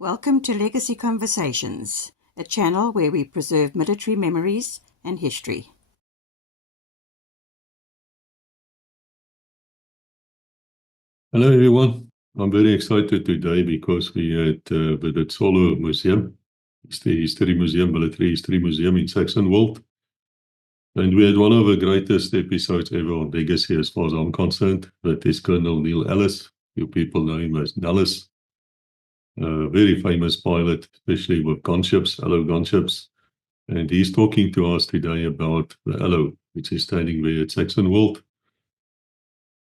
Welcome to Legacy Conversations, a channel where we preserve military memories and history. Hello everyone, I'm very excited today because we had the Ditsong Museum. It's the History Museum, Military History Museum in Saxonwold. And we had one of the greatest episodes ever on Legacy as far as I'm concerned. That is Colonel Neall Ellis. You people know him as Nellis. Very famous pilot, especially with gunships, Allo gunships. And he's talking to us today about the Allo, which is standing there at Saxonwold.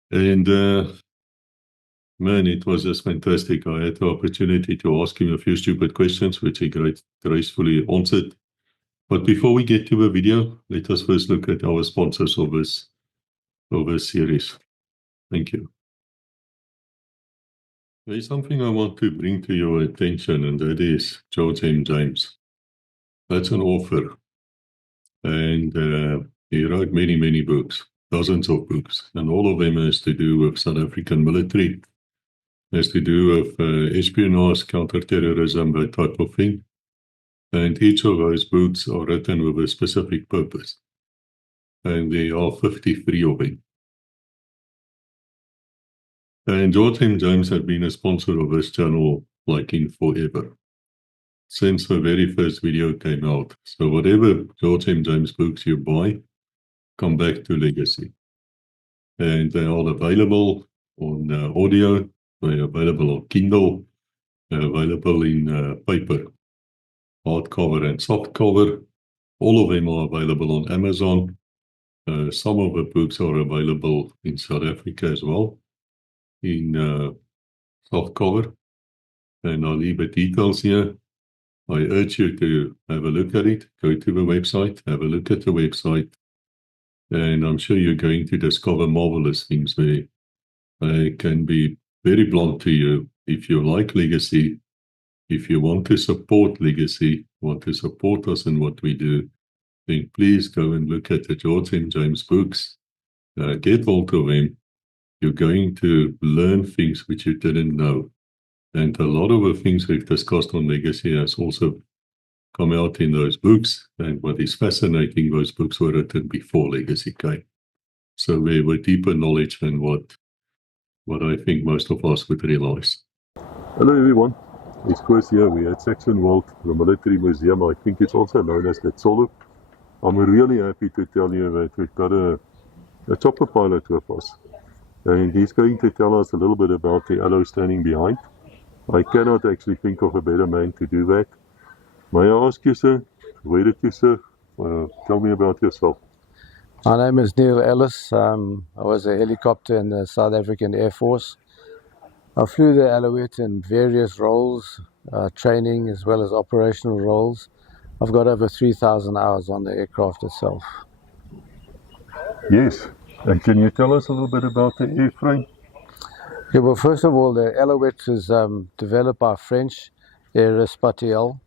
And man, it was just fantastic. I had the opportunity to ask him a few stupid questions, which he gracefully answered. But before we get to the video, let us first look at our sponsors of this series. Thank you. There's something I want to bring to your attention, and that is George M. James. That's an author. And he wrote many, many books, dozens of books, and all of them has to do with South African military, has to do with espionage, counterterrorism, that type of thing. And each of those books are written with a specific purpose. And there are 53 of them. And George M. James has been a sponsor of this channel like in forever, since the very first video came out. So whatever George M. James books you buy, come back to Legacy. And they are available on audio, they're available on Kindle, they're available in paper, hardcover and softcover. All of them are available on Amazon. Some of the books are available in South Africa as well, in softcover. And I'll leave the details here. I urge you to have a look at it. Go to the website, have a look at the website. And I'm sure you're going to discover marvelous things there. I can be very blunt to you. If you like Legacy, if you want to support Legacy, want to support us in what we do, then please go and look at the George M. James books. Get hold of them. You're going to learn things which you didn't know. And a lot of the things we've discussed on Legacy has also come out in those books. And what is fascinating, those books were written before Legacy came. So they were deeper knowledge than what I think most of us would realize. Hello everyone, it's Chris here. We're at Saxonwold, the Military Museum. I think it's also known as the Ditsong. I'm really happy to tell you that we've got a chopper pilot with us. And he's going to tell us a little bit about the Allo standing behind. I cannot actually think of a better man to do that. May I ask you, sir, where did you serve? Tell me about yourself. My name is Neall Ellis. I was a helicopter in the South African Air Force. I flew the Alouette in various roles, training as well as operational roles. I've got over 3,000 hours on the aircraft itself. Yes, and can you tell us a little bit about the airframe? Okay, well, first of all, the Alouette was developed by French, Aérospatiale.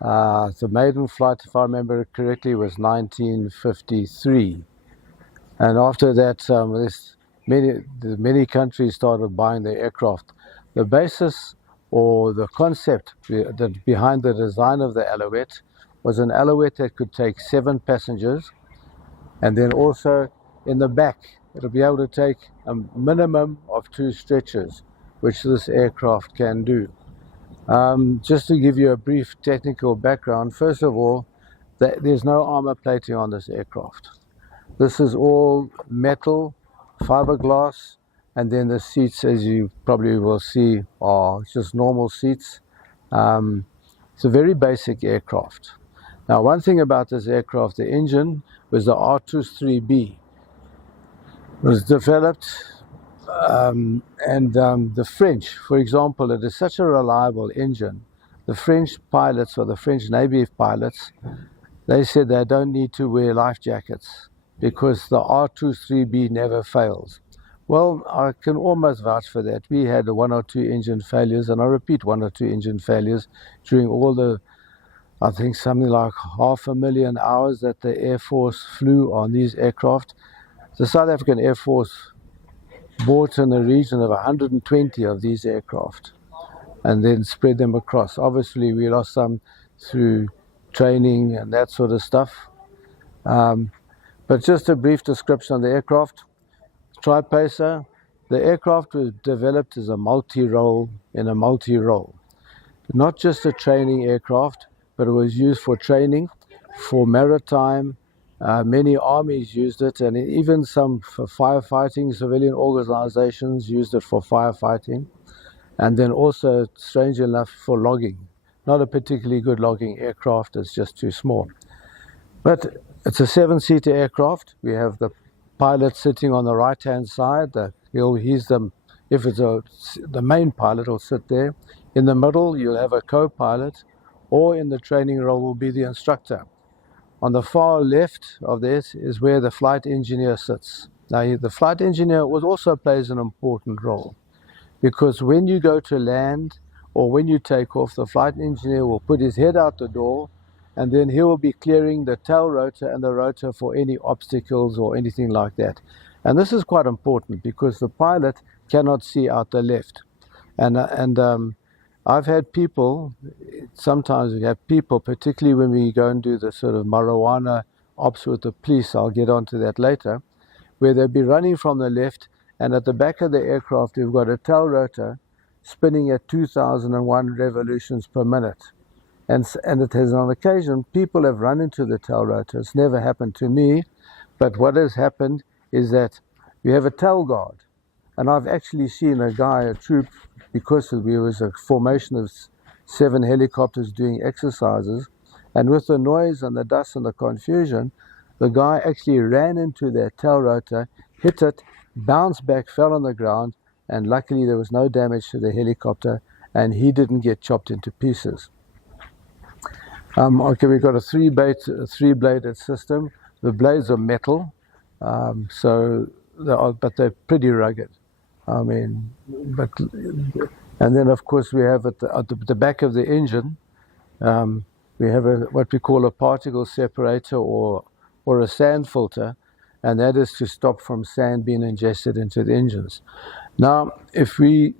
The maiden flight, if I remember correctly, was 1953. And after that, many countries started buying the aircraft. The basis or the concept behind the design of the Alouette was an Alouette that could take 7 passengers, and then also in the back it'll be able to take a minimum of 2 stretchers, which this aircraft can do. Just to give you a brief technical background, first of all, there's no armor plating on this aircraft. This is all metal, fiberglass, and then the seats, as you probably will see, are just normal seats. It's a very basic aircraft. Now, one thing about this aircraft, the engine was the R23B. It was developed, and the French, for example, it is such a reliable engine. The French pilots, or the French Navy pilots, they said they don't need to wear life jackets because the R23B never fails. Well, I can almost vouch for that. We had 1 or 2 engine failures, and I repeat, 1 or 2 engine failures during all the, I think something like 500,000 hours that the Air Force flew on these aircraft. The South African Air Force bought in the region of 120 of these aircraft. and then spread them across. Obviously, we lost some through training and that sort of stuff. But just a brief description on the aircraft. Tri-Pacer, the aircraft was developed as a multi-role in a multi-role. Not just a training aircraft, but it was used for training, for maritime. Many armies used it, and even some for firefighting. Civilian organizations used it for firefighting, and then also, strangely enough, for logging. Not a particularly good logging aircraft, it's just too small. But it's a 7-seater aircraft. We have the pilot sitting on the right-hand side. If it's the main pilot will sit there. In the middle, you'll have a co-pilot, or in the training role will be the instructor. On the far left of this is where the flight engineer sits. Now, the flight engineer also plays an important role, because when you go to land or when you take off, the flight engineer will put his head out the door, and then he will be clearing the tail rotor and the rotor for any obstacles or anything like that. And this is quite important because the pilot cannot see out the left. And I've had people, sometimes we have people, particularly when we go and do the sort of marijuana ops with the police, I'll get onto that later, where they'll be running from the left, and at the back of the aircraft we've got a tail rotor spinning at 2001 revolutions per minute. And it has, on occasion, people have run into the tail rotor. It's never happened to me, but what has happened is that we have a tail guard. And I've actually seen a troop, because there was a formation of 7 helicopters doing exercises, and with the noise and the dust and the confusion, the guy actually ran into that tail rotor, hit it, bounced back, fell on the ground, and luckily there was no damage to the helicopter, and he didn't get chopped into pieces. Okay, we've got a three-bladed system. The blades are metal, but they're pretty rugged. And then of course we have at the back of the engine, we have what we call a particle separator or a sand filter, and that is to stop from sand being ingested into the engines. Now, if we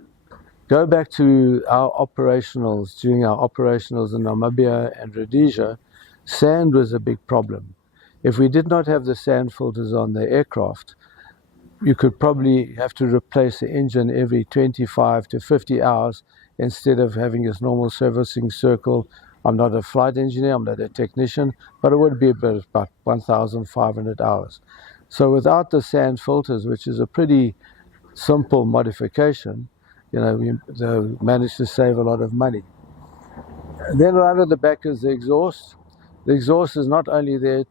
go back to our operationals, during our operationals in Namibia and Rhodesia, sand was a big problem. If we did not have the sand filters on the aircraft, you could probably have to replace the engine every 25 to 50 hours instead of having this normal servicing circle. I'm not a flight engineer, I'm not a technician, but it would be about 1,500 hours. So without the sand filters, which is a pretty simple modification, we managed to save a lot of money. And then right at the back is the exhaust. The exhaust is not only there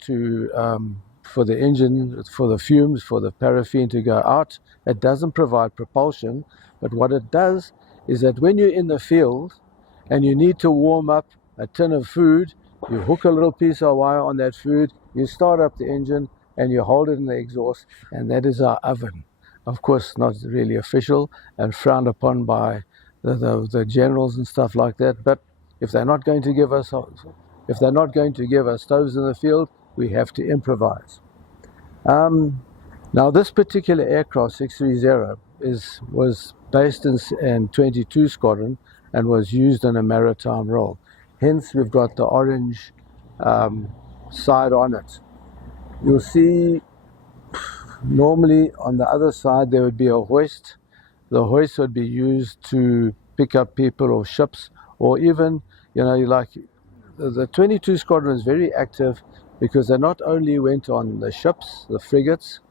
for the engine, for the fumes, for the paraffin to go out. It doesn't provide propulsion, but what it does is that when you're in the field and you need to warm up a tin of food, you hook a little piece of wire on that food, you start up the engine, and you hold it in the exhaust, and that is our oven. Of course, not really official and frowned upon by the generals and stuff like that, but if they're not going to give us stoves in the field, we have to improvise. Now, this particular aircraft, 630, was based in 22 Squadron and was used in a maritime role. Hence, we've got the orange side on it. You'll see, normally on the other side there would be a hoist. The hoist would be used to pick up people or ships, or even, like the 22 Squadron is very active, because they not only went on the ships, the frigates,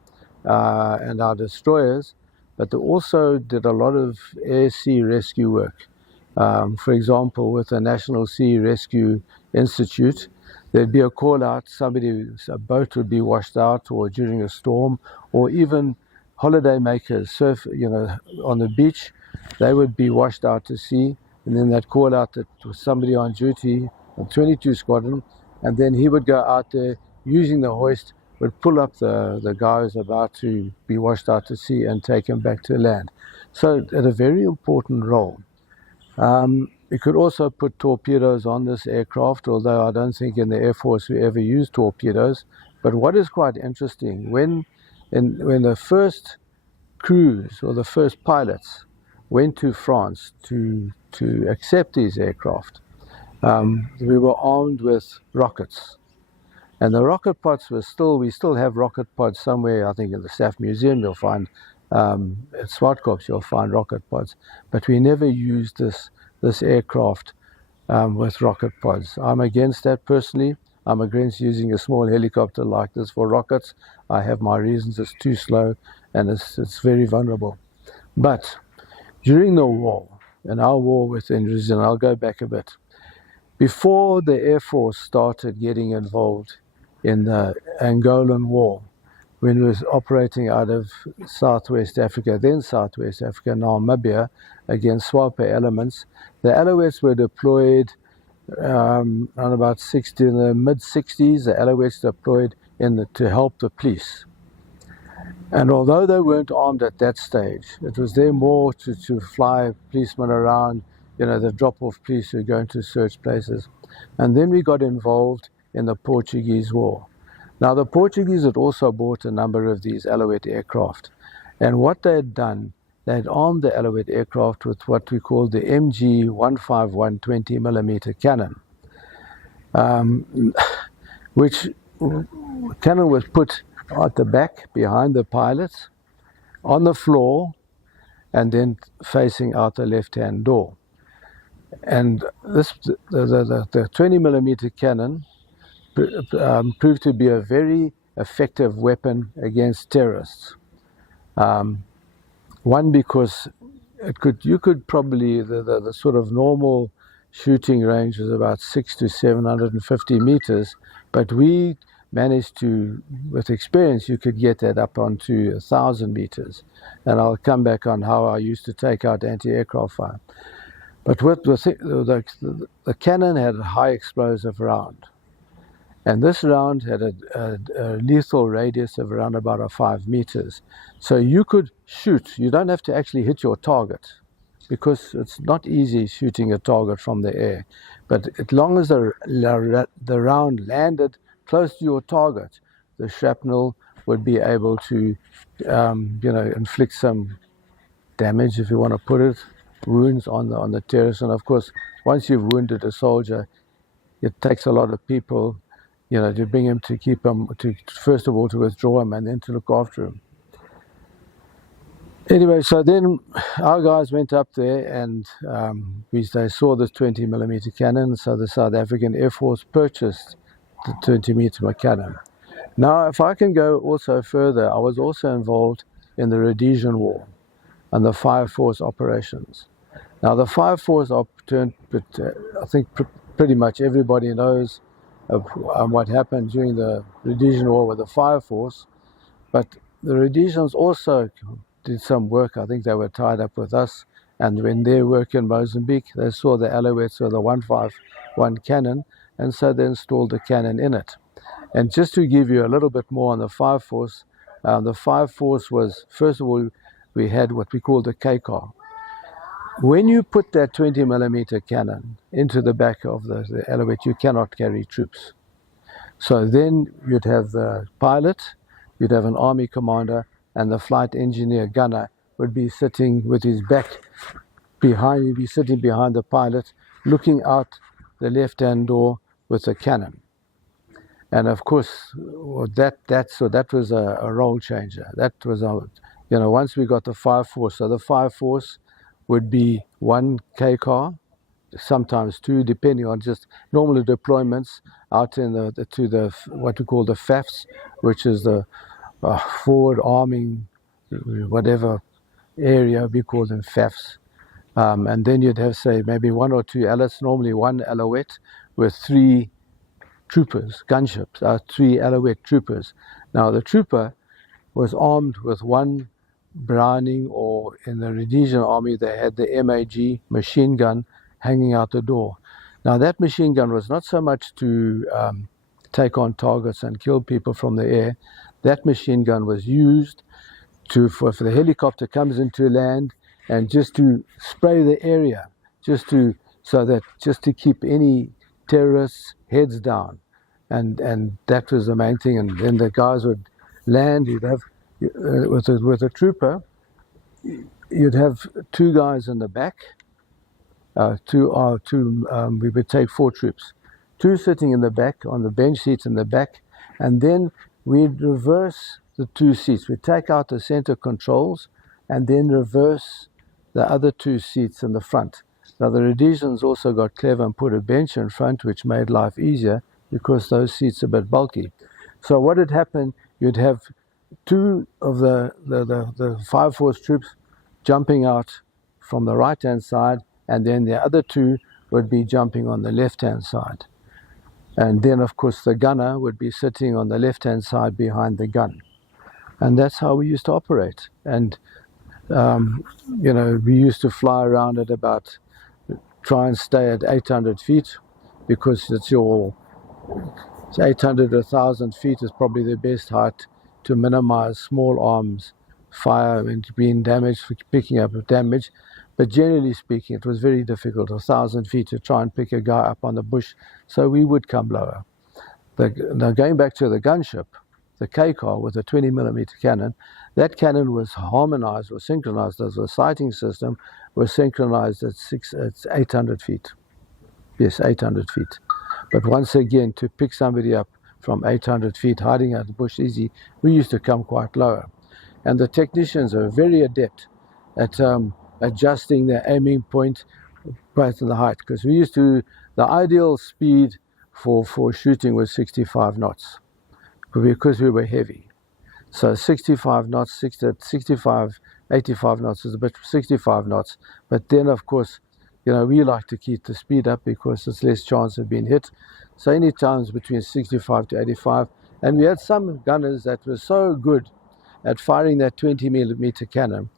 and our destroyers, but they also did a lot of air-sea rescue work. For example, with the National Sea Rescue Institute, there'd be a call out, a boat would be washed out, or during a storm, or even holiday makers, on the beach, they would be washed out to sea, and then they'd call out that was somebody on duty on 22 Squadron, and then he would go out there using the hoist, would pull up the guy who's about to be washed out to sea and take him back to land. So it had a very important role. We could also put torpedoes on this aircraft, although I don't think in the Air Force we ever used torpedoes. But what is quite interesting, when the first crews or the first pilots went to France to accept these aircraft, we were armed with rockets. And the rocket pods we still have rocket pods somewhere. I think in the SAAF museum you'll find, at Swartkops you'll find rocket pods. But we never used this aircraft with rocket pods. I'm against that personally. I'm against using a small helicopter like this for rockets. I have my reasons. It's too slow and it's very vulnerable. But during the war, in our war with Indonesia, and I'll go back a bit, before the Air Force started getting involved in the Angolan War, when it was operating out of Southwest Africa, then Southwest Africa, now Namibia, against SWAPO elements, the Alouettes were deployed around about in the mid-60s. The Alouettes deployed to help the police. And although they weren't armed at that stage, it was there more to fly policemen around, the drop-off police who are going to search places. And then we got involved in the Portuguese War. Now, the Portuguese had also bought a number of these Alouette aircraft. And what they had done, they had armed the Alouette aircraft with what we call the MG151 20mm cannon, which cannon was put at the back behind the pilots, on the floor, and then facing out the left-hand door. And the 20mm cannon proved to be a very effective weapon against terrorists. One, because you could probably, the sort of normal shooting range was about 600 to 750 meters, but we managed to, with experience, you could get that up onto 1,000 meters. And I'll come back on how I used to take out anti-aircraft fire. But what the cannon had a high explosive round. And this round had a lethal radius of around about 5 meters. So you could shoot. You don't have to actually hit your target, because it's not easy shooting a target from the air. But as long as the round landed close to your target, the shrapnel would be able to, inflict some damage, if you want to put it, wounds on the terrorist. And of course, once you've wounded a soldier, it takes a lot of people, to bring him, to keep him, first of all to withdraw him and then to look after him. Anyway, so then our guys went up there and they saw this 20mm cannon, so the South African Air Force purchased the 20mm cannon. Now, if I can go also further, I was also involved in the Rhodesian War and the Fire Force operations. Now, the Fire Force I think pretty much everybody knows of what happened during the Rhodesian War with the Fire Force, but the Rhodesians also did some work. I think they were tied up with us, and when they work in Mozambique, they saw the Alouettes with the 151 cannon, and so they installed the cannon in it. And just to give you a little bit more on the Fire Force was, first of all, we had what we call the K-car. When you put that 20mm cannon into the back of the Alouette, you cannot carry troops. So then you'd have the pilot, you'd have an army commander, and the flight engineer gunner would be sitting with his back behind, he'd be sitting behind the pilot, looking out the left-hand door with a cannon. And of course, that was a role changer. That was, once we got the Fire Force, so the Fire Force would be one K-car, sometimes two, depending on just normal deployments out in what we call the FAFs, which is the forward arming, whatever area, we call them FAFs. And then you'd have, say, maybe one or two Alouettes, normally one Alouette with 3 troopers, gunships, 3 Alouette troopers. Now, the trooper was armed with one Browning, or in the Rhodesian army, they had the MAG machine gun hanging out the door. Now, that machine gun was not so much to take on targets and kill people from the air. That machine gun was used for the helicopter comes into land and just to spray the area, just to keep any terrorists' heads down. And that was the main thing. And then the guys would land, you'd have, with a trooper, you'd have two guys in the back, we would take 4 troops, 2 sitting in the back on the bench seats in the back, and then we'd reverse the 2 seats. We'd take out the center controls and then reverse the other 2 seats in the front. Now the Rhodesians also got clever and put a bench in front, which made life easier because those seats are a bit bulky. So what had happened, you'd have 2 of the 5 Force troops jumping out from the right-hand side, and then the other 2 would be jumping on the left-hand side. And then, of course, the gunner would be sitting on the left-hand side behind the gun. And that's how we used to operate. And, you know, we used to fly around at about, try and stay at 800 feet, because it's 800 to 1,000 feet is probably the best height to minimize small arms fire and being damaged, for picking up damage. But generally speaking, it was very difficult, 1,000 feet, to try and pick a guy up on the bush, so we would come lower. Now going back to the gunship, the K-car with a 20mm cannon, that cannon was harmonized or synchronized as a sighting system, was synchronized at 800 feet. Yes, 800 feet. But once again, to pick somebody up from 800 feet, hiding out the bush easy, we used to come quite lower. And the technicians are very adept at adjusting their aiming point based on the height, because we used to, the ideal speed for shooting was 65 knots, because we were heavy. So 65 knots, 85 knots is a bit 65 knots. But then, of course, you know, we like to keep the speed up because there's less chance of being hit. So any times between 65 to 85. And we had some gunners that were so good at firing that 20mm cannon,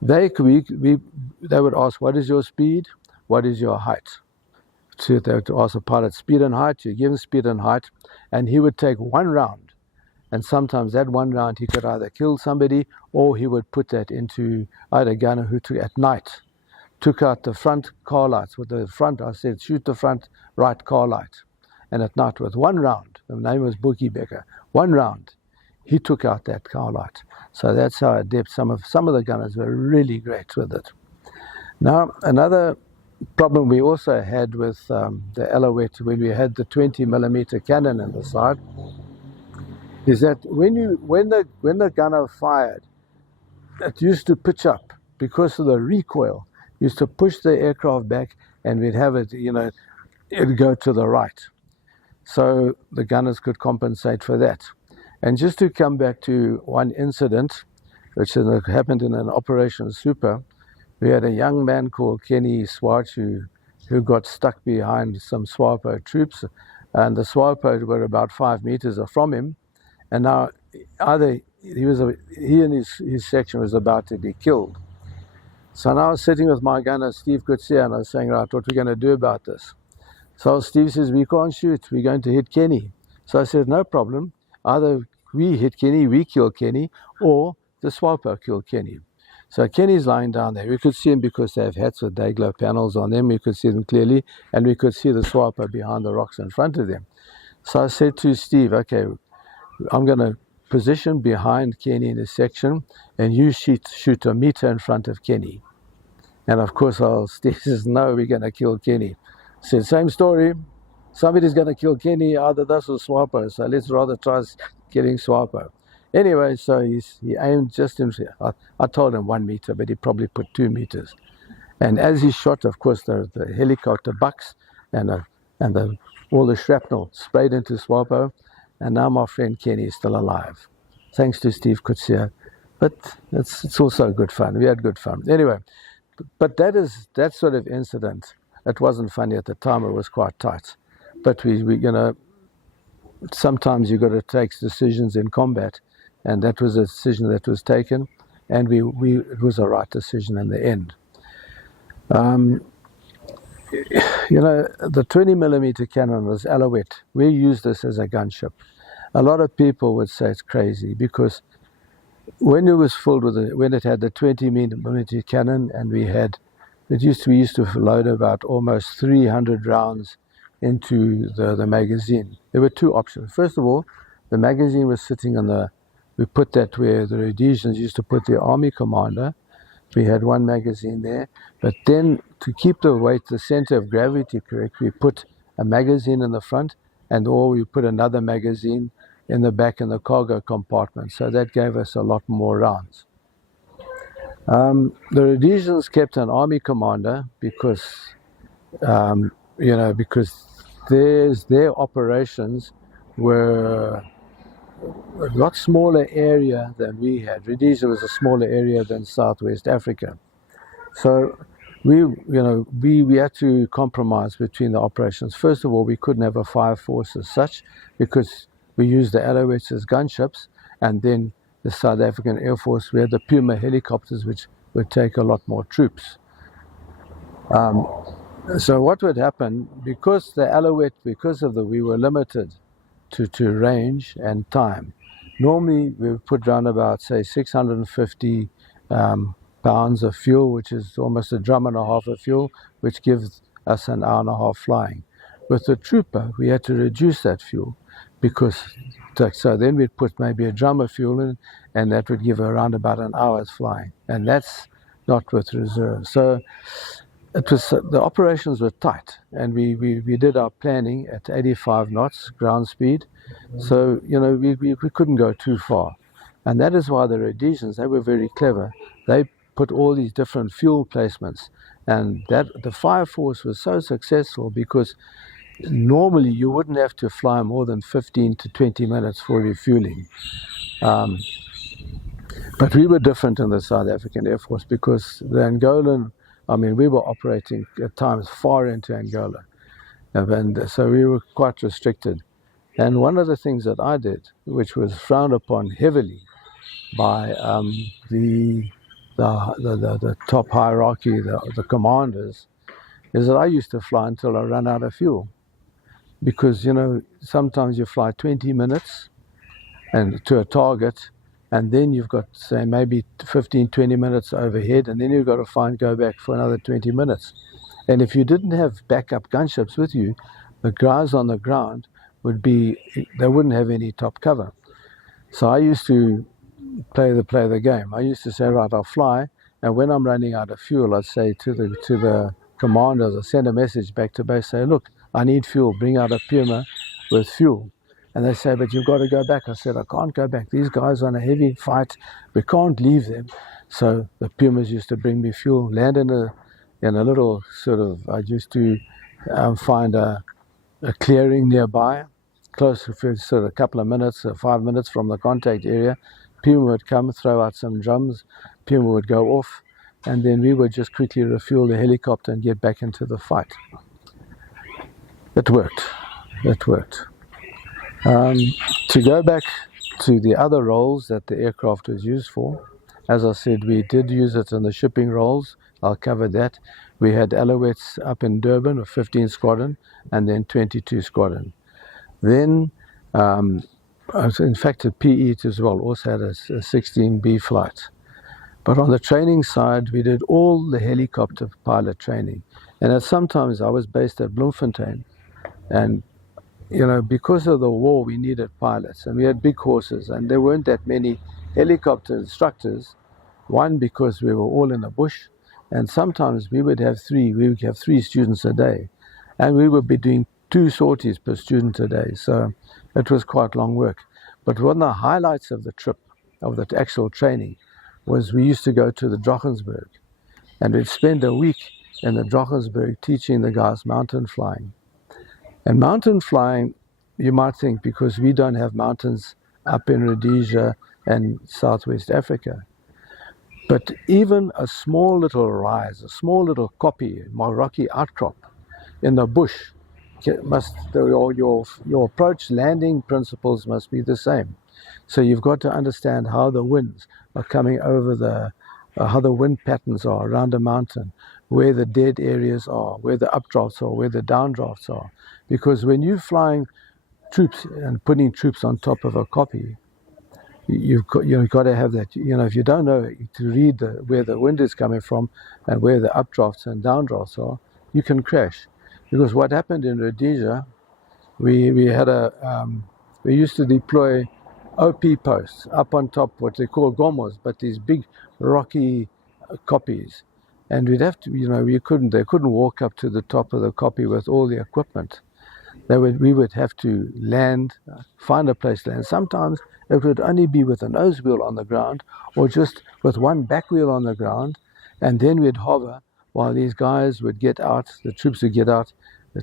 they would ask, what is your speed? What is your height? So they would ask the pilot speed and height. You give him speed and height, and he would take 1 round. And sometimes that 1 round he could either kill somebody, or he would put that into, I had a gunner who at night took out the front car lights. With the front, I said, shoot the front right car light. And at night, with 1 round, the name was Bookie Becker, 1 round, he took out that car light. So that's how adept some of the gunners were, really great with it. Now, another problem we also had with the Alouette, when we had the 20mm cannon in the side, is that when the gunner fired, it used to pitch up because of the recoil. Used to push the aircraft back, and we'd have it, you know, it'd go to the right. So the gunners could compensate for that. And just to come back to one incident, which happened in an Operation Super, we had a young man called Kenny Swartz who got stuck behind some SWAPO troops, and the SWAPO were about 5 meters from him. And now either he and his section was about to be killed. So now I was sitting with my gunner, Steve Kutsia, and I was saying, right, what are we going to do about this? So Steve says, we can't shoot, we're going to hit Kenny. So I said, no problem. Either we hit Kenny, we kill Kenny, or the SWAPO kill Kenny. So Kenny's lying down there. We could see him because they have hats with day glow panels on them. We could see them clearly, and we could see the SWAPO behind the rocks in front of them. So I said to Steve, okay, I'm going to position behind Kenny in his section, and you shoot a meter in front of Kenny. And of course, Steve says, no, we're going to kill Kenny. I said, same story. Somebody's going to kill Kenny, either this or SWAPO, so let's rather try killing SWAPO. Anyway, so he aimed just himself. I told him 1 meter, but he probably put 2 meters. And as he shot, of course, the helicopter bucks and all the shrapnel sprayed into SWAPO. And now my friend Kenny is still alive, thanks to Steve Kutsia. But it's also good fun. We had good fun. Anyway, but that sort of incident, it wasn't funny at the time. It was quite tight. But we you know, sometimes you've got to take decisions in combat, and that was a decision that was taken, and it was a right decision in the end. You know, the 20mm cannon was Alouette. We used this as a gunship. A lot of people would say it's crazy, because when it was filled with when it had the 20mm cannon, and we used to load about almost 300 rounds into the magazine. There were 2 options. First of all, the magazine was sitting on we put that where the Rhodesians used to put their army commander. we had one magazine there. But then to keep the weight, the center of gravity correct, we put a magazine in the front, or we put another magazine in the back in the cargo compartment. So that gave us a lot more rounds. The Rhodesians kept an army commander because, because their operations were a lot smaller area than we had. Rhodesia was a smaller area than Southwest Africa. So we had to compromise between the operations. First of all, we couldn't have a fire force as such because we used the Alouettes as gunships, and then the South African Air Force, we had the Puma helicopters, which would take a lot more troops. So what would happen, because the Alouette, we were limited to range and time. Normally we would put around about, say, 650 pounds of fuel, which is almost a drum and a half of fuel, which gives us an hour and a half flying. With the trooper, we had to reduce that fuel so then we'd put maybe a drum of fuel in, and that would give around about an hour's flying, and that's not with reserve. So the operations were tight, and we did our planning at 85 knots ground speed, so we couldn't go too far. And that is why the Rhodesians, they were very clever. They put all these different fuel placements, and that the fire force was so successful because normally you wouldn't have to fly more than 15 to 20 minutes for refueling. But we were different in the South African Air Force because the Angolan, we were operating at times far into Angola. And so we were quite restricted. And one of the things that I did, which was frowned upon heavily by the top hierarchy, the commanders, is that I used to fly until I ran out of fuel. Because, sometimes you fly 20 minutes and to a target, and then you've got, say, maybe 15, 20 minutes overhead, and then you've got to go back for another 20 minutes. And if you didn't have backup gunships with you, the guys on the ground they wouldn't have any top cover. So I used to play the game. I used to say, right, I'll fly, and when I'm running out of fuel, I'd say to the commanders, I send a message back to base, say, look, I need fuel, bring out a Puma with fuel. And they say, but you've got to go back. I said, I can't go back. These guys are on a heavy fight. We can't leave them. So the Pumas used to bring me fuel, land in a little I used to find a clearing nearby, close to sort of a couple of minutes, 5 minutes from the contact area. Puma would come, throw out some drums, Puma would go off, and then we would just quickly refuel the helicopter and get back into the fight. It worked. To go back to the other roles that the aircraft was used for, as I said, we did use it in the shipping roles. I'll cover that. We had Alouettes up in Durban with 15 Squadron and then 22 Squadron. Then, in fact, at PE as well, also had a 16B flight. But on the training side, we did all the helicopter pilot training. And sometimes I was based at Bloemfontein. And, because of the war, we needed pilots. And we had big horses. And there weren't that many helicopter instructors. One, because we were all in the bush. And sometimes we would have three students a day. And we would be doing 2 sorties per student a day. So it was quite long work. But one of the highlights of the trip, of the actual training, was we used to go to the Drakensberg. And we'd spend a week in the Drakensberg teaching the guys mountain flying. And mountain flying, you might think, because we don't have mountains up in Rhodesia and Southwest Africa. But even a small little rise, a small little kopje, rocky outcrop in the bush, your approach landing principles must be the same. So you've got to understand how the winds are coming over how the wind patterns are around a mountain, where the dead areas are, where the updrafts are, where the downdrafts are. Because when you're flying troops and putting troops on top of a kopje, you've got to have that. If you don't know to read where the wind is coming from and where the updrafts and downdrafts are, you can crash. Because what happened in Rhodesia, we used to deploy OP posts up on top, what they call gomos, but these big rocky koppies, and we'd have to, they couldn't walk up to the top of the koppie with all the equipment. We would have to land, find a place to land. Sometimes it would only be with a nose wheel on the ground or just with one back wheel on the ground, and then we'd hover while these guys would get out, the troops would get out,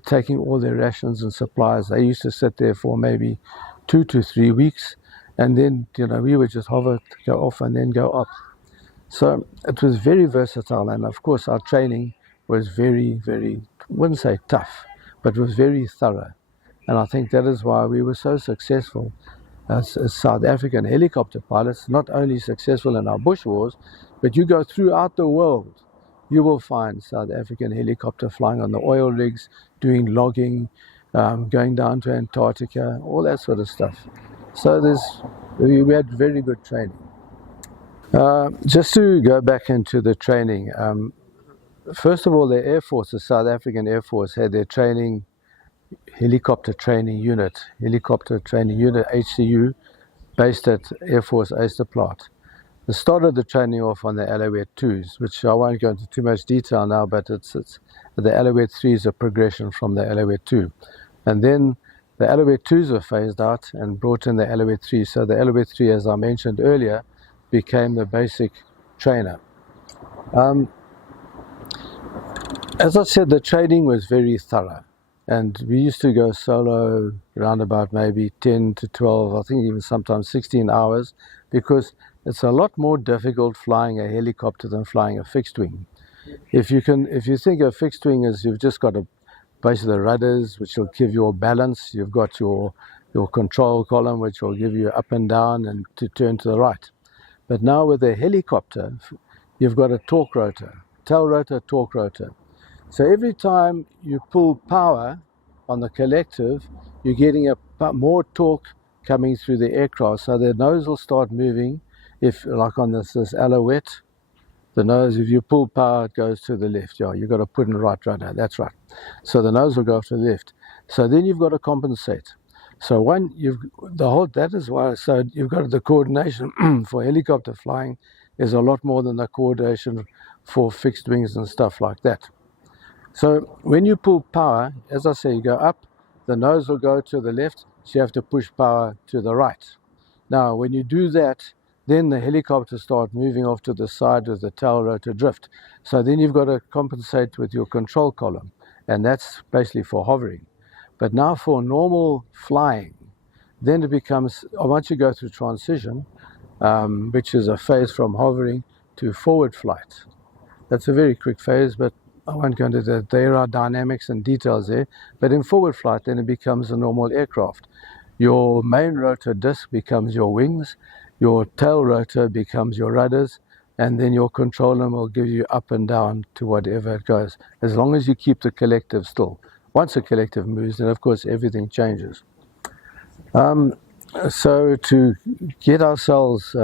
taking all their rations and supplies. They used to sit there for maybe 2 to 3 weeks, and then we would just hover, go off and then go up. So it was very versatile, and of course our training was very, very, I wouldn't say tough, but was very thorough. And I think that is why we were so successful as South African helicopter pilots, not only successful in our bush wars, but you go throughout the world, you will find South African helicopter flying on the oil rigs, doing logging, going down to Antarctica, all that sort of stuff. So we had very good training. Just to go back into the training, first of all, the Air Force, the South African Air Force, had their helicopter training unit, HCU, based at Air Force Aérospatiale. They started the training off on the Alouette IIs, which I won't go into too much detail now, but the Alouette III is a progression from the Alouette II. And then the Alouette IIs were phased out and brought in the Alouette III. So the Alouette III, as I mentioned earlier, became the basic trainer. As I said, the training was very thorough, and we used to go solo around about maybe 10 to 12, I think even sometimes 16 hours, because it's a lot more difficult flying a helicopter than flying a fixed wing. If you think a fixed wing is, you've just got a base of the rudders, which will give you a balance. You've got your control column, which will give you up and down and to turn to the right. But now with a helicopter, you've got a torque rotor, tail rotor, torque rotor. So every time you pull power on the collective, you're getting more torque coming through the aircraft. So the nose will start moving. If, like on this Alouette, the nose, if you pull power, it goes to the left. Yeah, you've got to put in the right rudder. That's right. So the nose will go to the left. So then you've got to compensate. So that is why. So you've got the coordination for helicopter flying is a lot more than the coordination for fixed wings and stuff like that. So when you pull power, as I say, you go up, the nose will go to the left, so you have to push power to the right. Now, when you do that, then the helicopter starts moving off to the side with the tail rotor drift. So then you've got to compensate with your control column, and that's basically for hovering. But now for normal flying, then it becomes, once you go through transition, which is a phase from hovering to forward flight. That's a very quick phase, but I won't go into the aerodynamics and details there. But in forward flight, then it becomes a normal aircraft. Your main rotor disc becomes your wings, your tail rotor becomes your rudders, and then your controller will give you up and down to whatever it goes, as long as you keep the collective still. Once the collective moves, then of course everything changes. So to get ourselves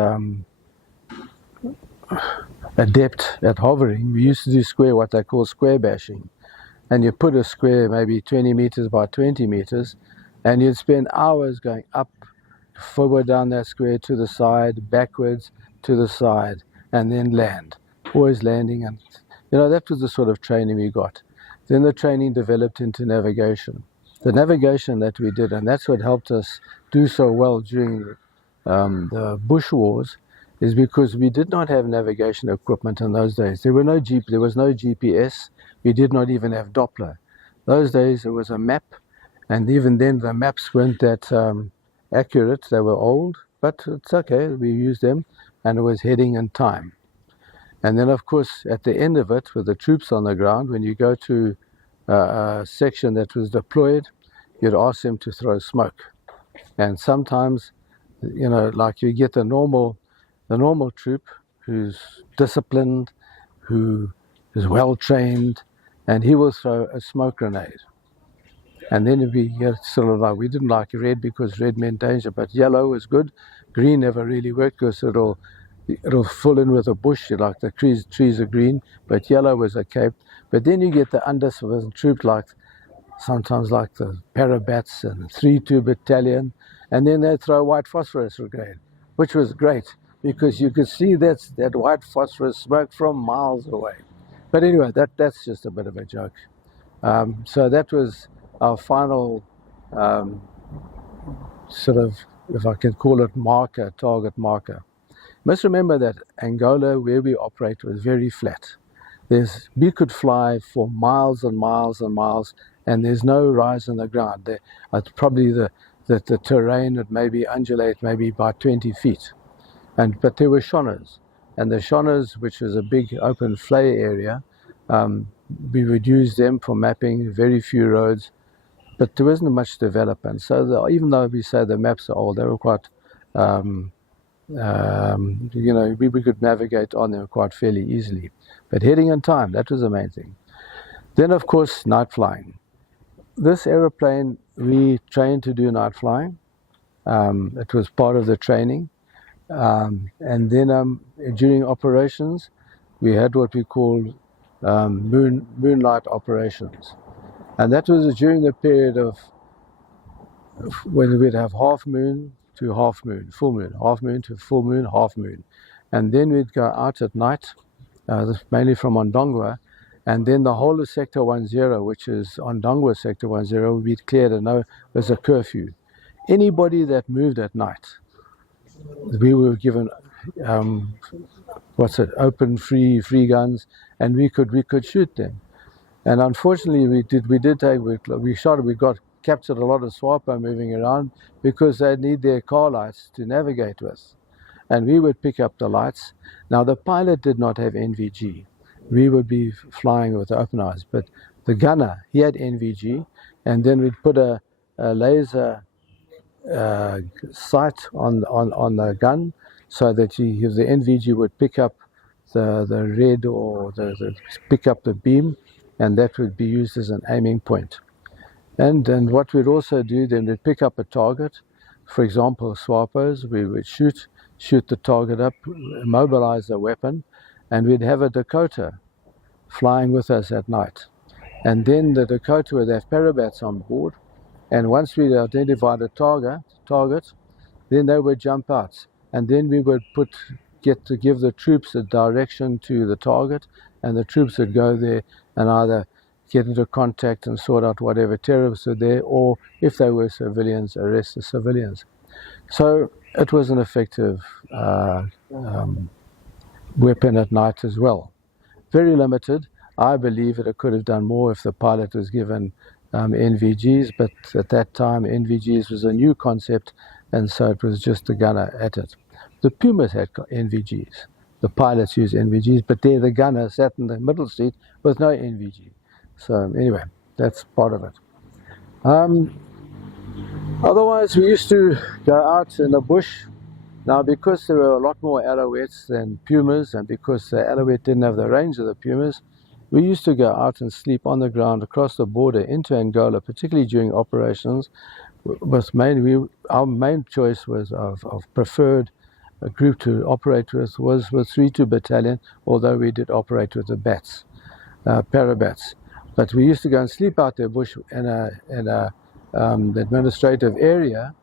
adept at hovering, we used to do what they call square bashing. And you put a square maybe 20 meters by 20 meters, and you'd spend hours going up, forward down that square, to the side, backwards, to the side, and then land. Always landing, and that was the sort of training we got. Then the training developed into navigation. The navigation that we did, and that's what helped us do so well during the bush wars, is because we did not have navigation equipment in those days. There was no GPS. We did not even have Doppler. Those days there was a map, and even then the maps weren't that accurate. They were old, but it's okay. We used them, and it was heading and time. And then, of course, at the end of it, with the troops on the ground, when you go to a section that was deployed, you'd ask them to throw smoke. And sometimes, like you get the normal troop who's disciplined, who is well trained, and he will throw a smoke grenade. And then we didn't like red because red meant danger, but yellow was good. Green never really worked because it'll fill in with a bush, like the trees are green, but yellow was okay. But then you get the undisciplined troop, sometimes like the Parabats and 3-2 battalion, and then they'd throw white phosphorus grenade, which was great. because you could see that white phosphorus smoke from miles away. But anyway, that's just a bit of a joke. So that was our final sort of, if I can call it, marker, target marker. Must remember that Angola, where we operate, was very flat. We could fly for miles and miles and miles, and there's no rise in the ground. Probably the terrain would maybe undulate maybe by 20 feet. But there were shonners, and the shonners, which was a big open flay area, we would use them for mapping very few roads, but there wasn't much development. So even though we say the maps are old, they were quite, we could navigate on them quite fairly easily. But heading in time, that was the main thing. Then, of course, night flying. This aeroplane, we trained to do night flying. It was part of the training. And then during operations, we had what we called moonlight operations. And that was during the period of when we'd have half moon to half moon, full moon, half moon to full moon, half moon. And then we'd go out at night, mainly from Ondongwa, and then the whole of Sector 10, which is Ondongwa Sector 10, would be cleared and there was a curfew. Anybody that moved at night, we were given open free guns, and we could shoot them. And unfortunately, we got captured a lot of SAAF moving around because they need their car lights to navigate with, and we would pick up the lights. Now the pilot did not have NVG. We would be flying with open eyes, but the gunner, he had NVG, and then we'd put a laser sight on the gun so that the NVG would pick up the red or pick up the beam, and that would be used as an aiming point. And what we'd also do, then we'd pick up a target, for example, SWAPOs, we would shoot the target up, mobilize the weapon, and we'd have a Dakota flying with us at night. And then the Dakota would have parabats on board, and once we identified a target, then they would jump out. And then we would get to give the troops a direction to the target, and the troops would go there and either get into contact and sort out whatever terrorists are there, or if they were civilians, arrest the civilians. So it was an effective weapon at night as well. Very limited. I believe that it could have done more if the pilot was given NVGs, but at that time NVGs was a new concept, and so it was just the gunner at it. The Pumas had NVGs. The pilots used NVGs, but there the gunner sat in the middle seat with no NVG. So anyway, that's part of it. Otherwise, we used to go out in the bush. Now, because there were a lot more Alouettes than Pumas, and because the Alouette didn't have the range of the Pumas, we used to go out and sleep on the ground across the border into Angola, particularly during operations. Our main choice was of preferred group to operate with was 3-2 Battalion, although we did operate with the bats, parabats. But we used to go and sleep out there bush in a administrative area,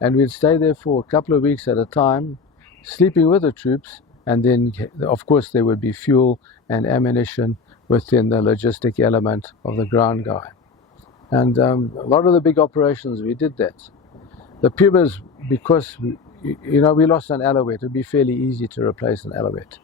and we'd stay there for a couple of weeks at a time, sleeping with the troops, and then, of course, there would be fuel and ammunition within the logistic element of the ground guy. And a lot of the big operations, we did that. The Pumas, because we lost an Alouette, it would be fairly easy to replace an Alouette.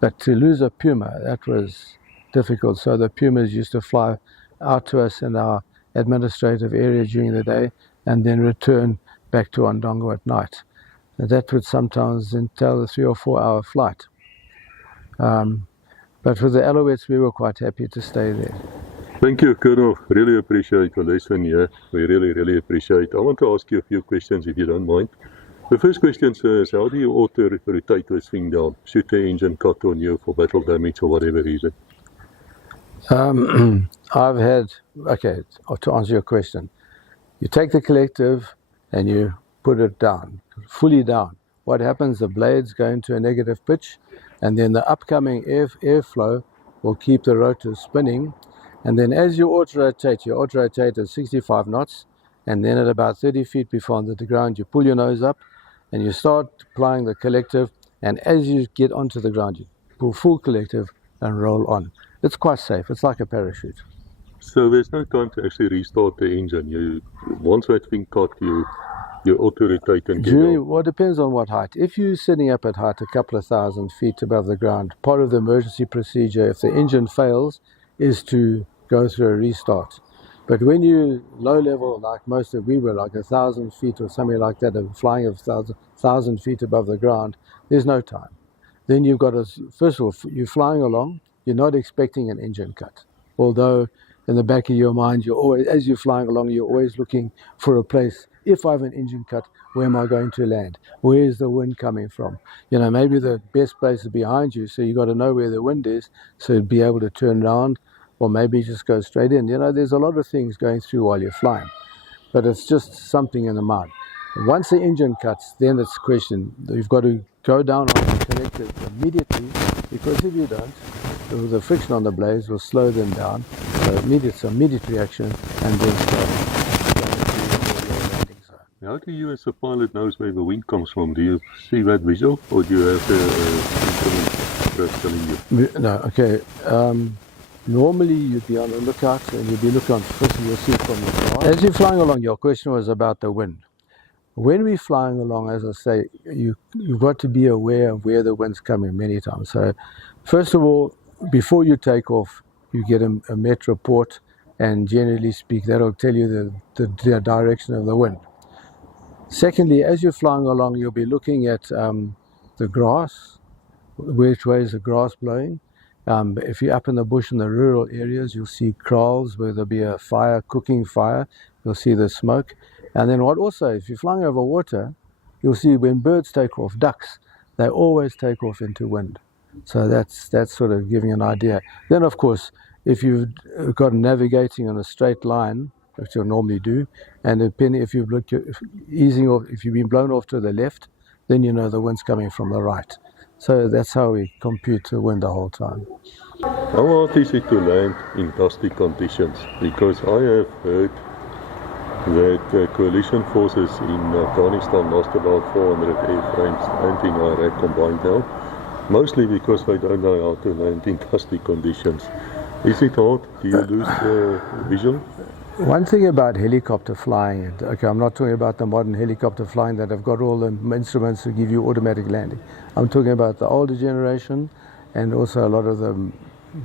But to lose a Puma, that was difficult. So the Pumas used to fly out to us in our administrative area during the day and then return back to Ondongwa at night. And that would sometimes entail a 3 or 4 hour flight. But with the Alouettes, we were quite happy to stay there. Thank you, Colonel. Really appreciate the lesson here. We really appreciate. I want to ask you a few questions, if you don't mind. The first question is, how do you auto-rotate this thing down? Shoot the engine cut on you for battle damage or whatever reason? To answer your question, you take the collective and you put it down, fully down. What happens, the blades go into a negative pitch, and then the upcoming airflow will keep the rotor spinning. And then as you auto-rotate at 65 knots, and then at about 30 feet before the ground, you pull your nose up and you start applying the collective, And as you get onto the ground, you pull full collective and roll on. It's quite safe. It's like a parachute. So there's no time to actually restart the engine. Once that thing caught you, auto-rotate and get off. Well, it depends on what height. If you're sitting up at height a couple of 1,000 feet above the ground, part of the emergency procedure, if the engine fails, is to go through a restart. But when you're low level, like most of we were, like 1,000 feet or something like that, and flying 1,000 feet above the ground, there's no time. Then you've got to, first of all, you're flying along, you're not expecting an engine cut. Although in the back of your mind, you're always, as you're flying along, you're always looking for a place. If I have an engine cut, where am I going to land? Where is the wind coming from? Maybe the best place is behind you, so you've got to know where the wind is, so be able to turn around, or maybe just go straight in. There's a lot of things going through while you're flying, but it's just something in the mind. Once the engine cuts, then it's a question. You've got to go down on the collective immediately, because if you don't, the friction on the blades will slow them down. So immediate reaction, and then start going to your landing zone. How do you as a pilot know where the wind comes from? Do you see that visual, or do you have the instrument telling you? No, okay. Normally you'd be on the lookout, and you'd be looking on, first you'll see it from the ground. As you're flying along, your question was about the wind. When we're flying along, as I say, you've got to be aware of where the wind's coming many times. So first of all, before you take off, you get a Met report, and generally speak, that'll tell you the direction of the wind. Secondly, as you're flying along, you'll be looking at the grass, which way is the grass blowing. If you're up in the bush in the rural areas, you'll see kraals where there'll be a fire, cooking fire. You'll see the smoke. And then if you're flying over water, you'll see when birds take off, ducks, they always take off into wind. So that's sort of giving an idea. Then, of course, if you've got navigating on a straight line, which you'll normally do, and depending if you've been blown off to the left, then you know the wind's coming from the right. So that's how we compute the wind the whole time. How hard is it to land in dusty conditions? Because I have heard that coalition forces in Afghanistan lost about 400 airframes anti-Iraq combined now, mostly because they don't know how to land in dusty conditions. Is it hard? Do you lose visual? One thing about helicopter flying, okay, I'm not talking about the modern helicopter flying that have got all the instruments to give you automatic landing. I'm talking about the older generation and also a lot of the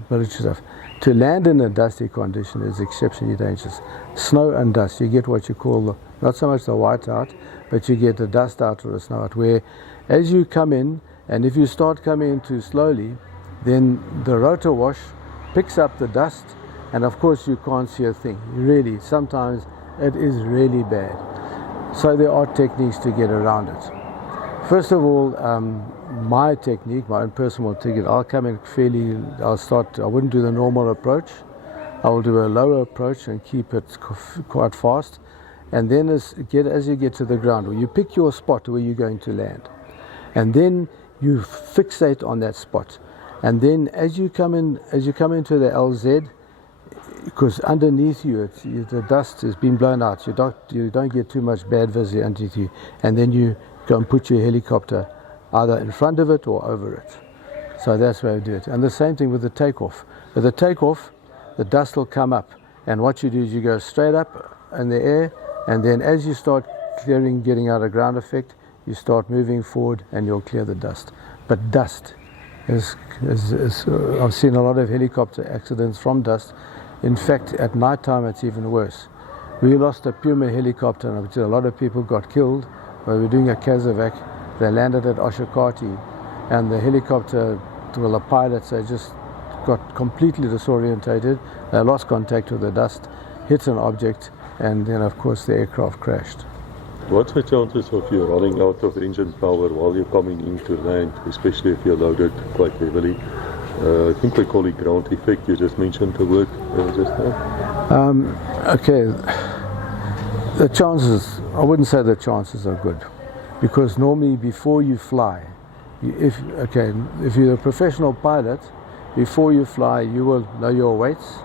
military stuff. To land in a dusty condition is exceptionally dangerous. Snow and dust, you get what you call, not so much the white out, but you get the dust out or the snow out, where as you come in, and if you start coming in too slowly, then the rotor wash picks up the dust, and of course you can't see a thing. Really, sometimes it is really bad. So there are techniques to get around it. First of all, my technique, my own personal technique, I'll come in I wouldn't do the normal approach. I will do a lower approach and keep it quite fast. And then as you get to the ground, you pick your spot where you're going to land. And then you fixate on that spot. And then as you come into the LZ, because underneath you, the dust has been blown out, you don't get too much bad visibility underneath you, and then you go and put your helicopter either in front of it or over it. So that's where I do it. And the same thing with the takeoff. With the takeoff, the dust will come up, and what you do is you go straight up in the air, and then as you start clearing, getting out of ground effect, you start moving forward and you'll clear the dust. But dust I've seen a lot of helicopter accidents from dust. In fact, at night time it's even worse. We lost a Puma helicopter, and a lot of people got killed. We were doing a casevac. They landed at Oshakati, and the helicopter, well, the pilots, they just got completely disorientated. They lost contact with the dust, hit an object, and then of course the aircraft crashed. What's the chances of you running out of engine power while you're coming into land, especially if you're loaded quite heavily? I think they call it ground effect. You just mentioned the word just now. Okay, the chances, I wouldn't say the chances are good, because normally before you fly, if you're a professional pilot, before you fly you will know your weights,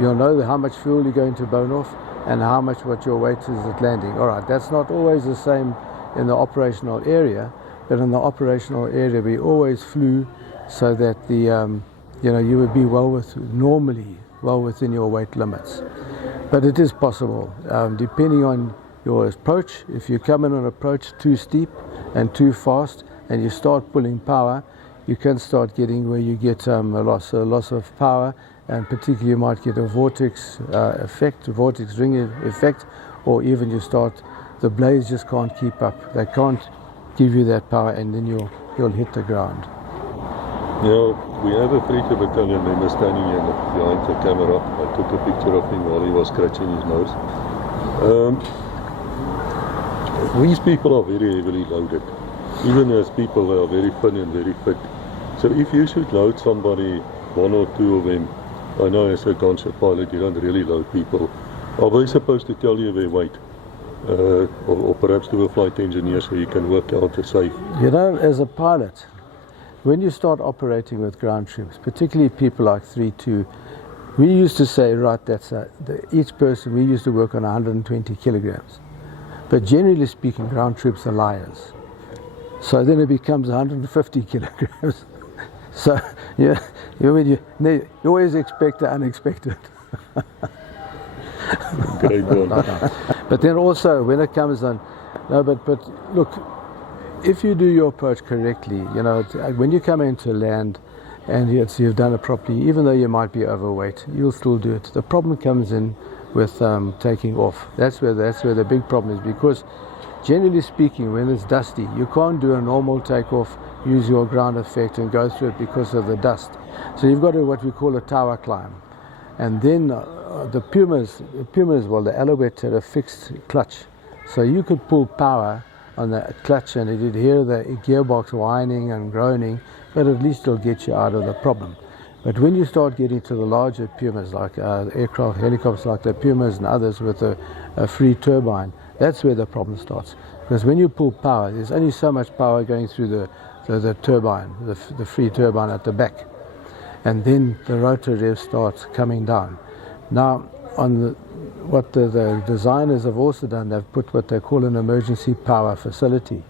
you'll know how much fuel you're going to burn off and what your weight is at landing. All right, that's not always the same in the operational area, but in the operational area we always flew so that the you would be normally well within your weight limits. But it is possible, depending on your approach. If you come in an approach too steep and too fast and you start pulling power, you can start getting where you get a loss of power, and particularly you might get a vortex effect, vortex ring effect, or even the blades just can't keep up. They can't give you that power, and then you'll hit the ground. Now, we have a Freezer battalion member standing here behind the camera. I took a picture of him while he was scratching his nose. These people are very heavily loaded. Even as people, they are very thin and very fit. So if you should load somebody, one or two of them, I know as a gunship pilot you don't really load people, are they supposed to tell you their weight? Or perhaps to a flight engineer so you can work out the safe? You know, as a pilot, when you start operating with ground troops, particularly people like 3-2, we used to say, right, each person, we used to work on 120 kilograms. But generally speaking, ground troops are liars. So then it becomes 150 kilograms. So you always expect the unexpected. Great one. But then also when it comes on, but look, if you do your approach correctly, when you come into land and you've done it properly, even though you might be overweight, you'll still do it. The problem comes in with taking off. That's where the big problem is, because generally speaking, when it's dusty, you can't do a normal takeoff, use your ground effect and go through it because of the dust. So you've got to what we call a tower climb. And then the Pumas, the Alouette had a fixed clutch. So you could pull power on the clutch and you'd hear the gearbox whining and groaning, but at least it'll get you out of the problem. But when you start getting to the larger Pumas, like aircraft, helicopters like the Pumas and others with a free turbine, that's where the problem starts. Because when you pull power, there's only so much power going through the turbine, the free turbine at the back. And then the rotor rev starts coming down. Now, what the designers have also done, they've put what they call an emergency power facility.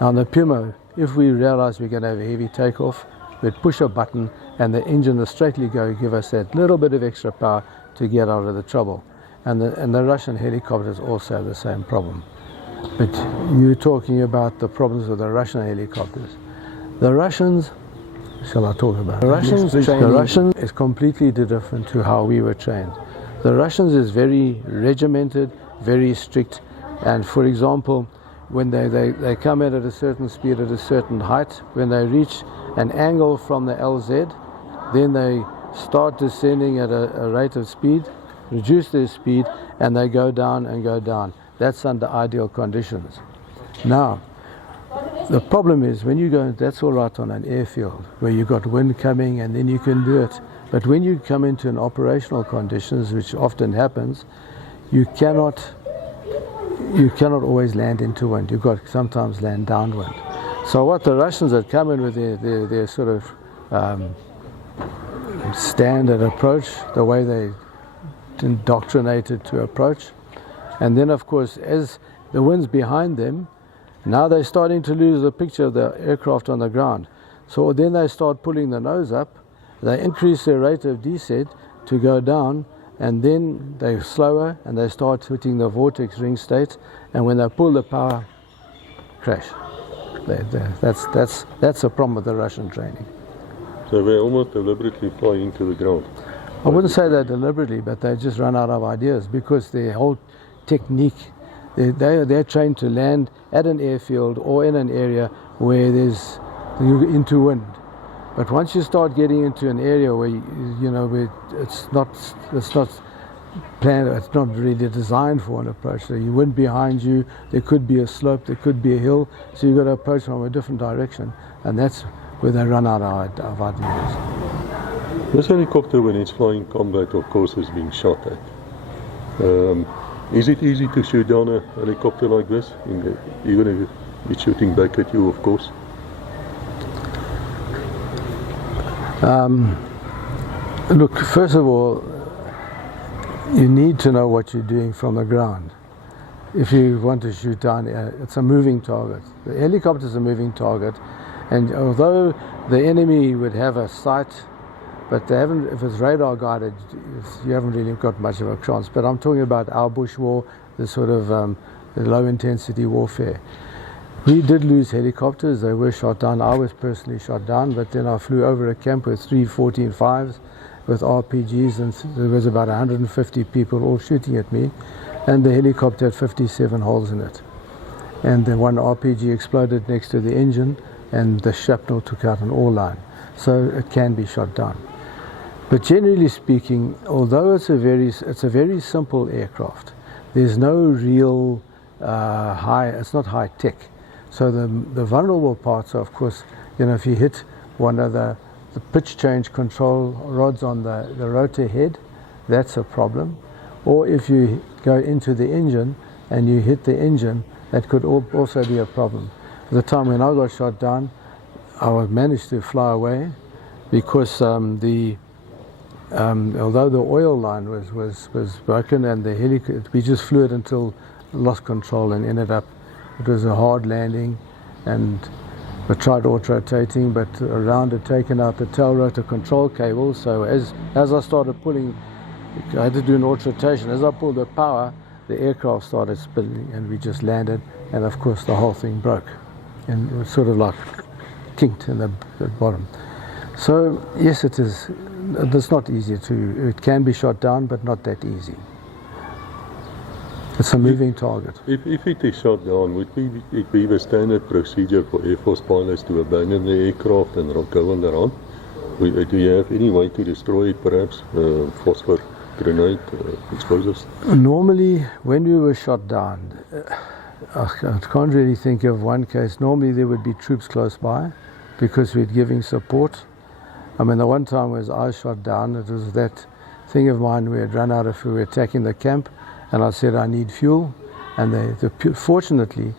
Now, on the Puma, if we realize we're going to have a heavy takeoff, we'd push a button and the engine will straightly give us that little bit of extra power to get out of the trouble. And the Russian helicopters also have the same problem. But you're talking about the problems with the Russian helicopters. The Russians, shall I talk about? The Russians is completely different to how we were trained. The Russians is very regimented, very strict, and for example, when they come in at a certain speed, at a certain height, when they reach an angle from the LZ, then they start descending at a rate of speed, reduce their speed, and they go down and go down. That's under ideal conditions. Now, the problem is when you go, that's all right on an airfield where you've got wind coming and then you can do it. But when you come into an operational conditions, which often happens, you cannot always land into wind. You've got to sometimes land downwind. So what the Russians had come in with their sort of standard approach, the way they indoctrinated to approach, and then of course as the wind's behind them, now they're starting to lose the picture of the aircraft on the ground. So then they start pulling the nose up, they increase their rate of descent to go down, and then they're slower and they start hitting the vortex ring state, and when they pull the power, crash. That's a problem with the Russian training. So they almost deliberately fly into the ground? I wouldn't say that deliberately, but they just run out of ideas because their whole technique, they're trained to land at an airfield or in an area where there's into wind. But once you start getting into an area where where it's not planned, it's not really designed for an approach. So you wind behind you, there could be a slope, there could be a hill, so you've got to approach from a different direction, and that's where they run out of ideas. This helicopter, when it's flying combat, of course, is being shot at. Is it easy to shoot down a helicopter like this, even if it's shooting back at you, of course? Look, first of all, you need to know what you're doing from the ground. if you want to shoot down, it's a moving target. The helicopter is a moving target, and although the enemy would have a sight, but they haven't, if it's radar guided, you haven't really got much of a chance. But I'm talking about our bush war, the sort of the low intensity warfare. We did lose helicopters, they were shot down. I was personally shot down, but then I flew over a camp with 3 14.5s with RPGs, and there was about 150 people all shooting at me, and the helicopter had 57 holes in it. And then one RPG exploded next to the engine, and the shrapnel took out an ore line. So it can be shot down. But generally speaking, although it's a very simple aircraft, there's no real it's not high tech. So the vulnerable parts are, of course, if you hit one of the pitch change control rods on the rotor head, that's a problem. Or if you go into the engine and you hit the engine, that could also be a problem. At the time when I got shot down, I managed to fly away because although the oil line was broken, and we just flew it until lost control and ended up, it was a hard landing, and we tried auto-rotating, but around had taken out the tail rotor control cable. So as I started pulling, I had to do an auto-rotation. As I pulled the power, the aircraft started spinning, and we just landed, and of course the whole thing broke, and it was sort of like kinked in the bottom. So yes, it's not easy it can be shot down, but not that easy. It's a moving target. If it is shot down, would it be the standard procedure for Air Force pilots to abandon the aircraft and go on their own? Do you have any way to destroy it, perhaps? Phosphor, grenade, explosives? Normally, when we were shot down, I can't really think of one case. Normally there would be troops close by because we're giving support. I mean, the one time was I shot down, it was that thing of mine, we had run out of fuel, we were attacking the camp, and I said I need fuel, and fortunately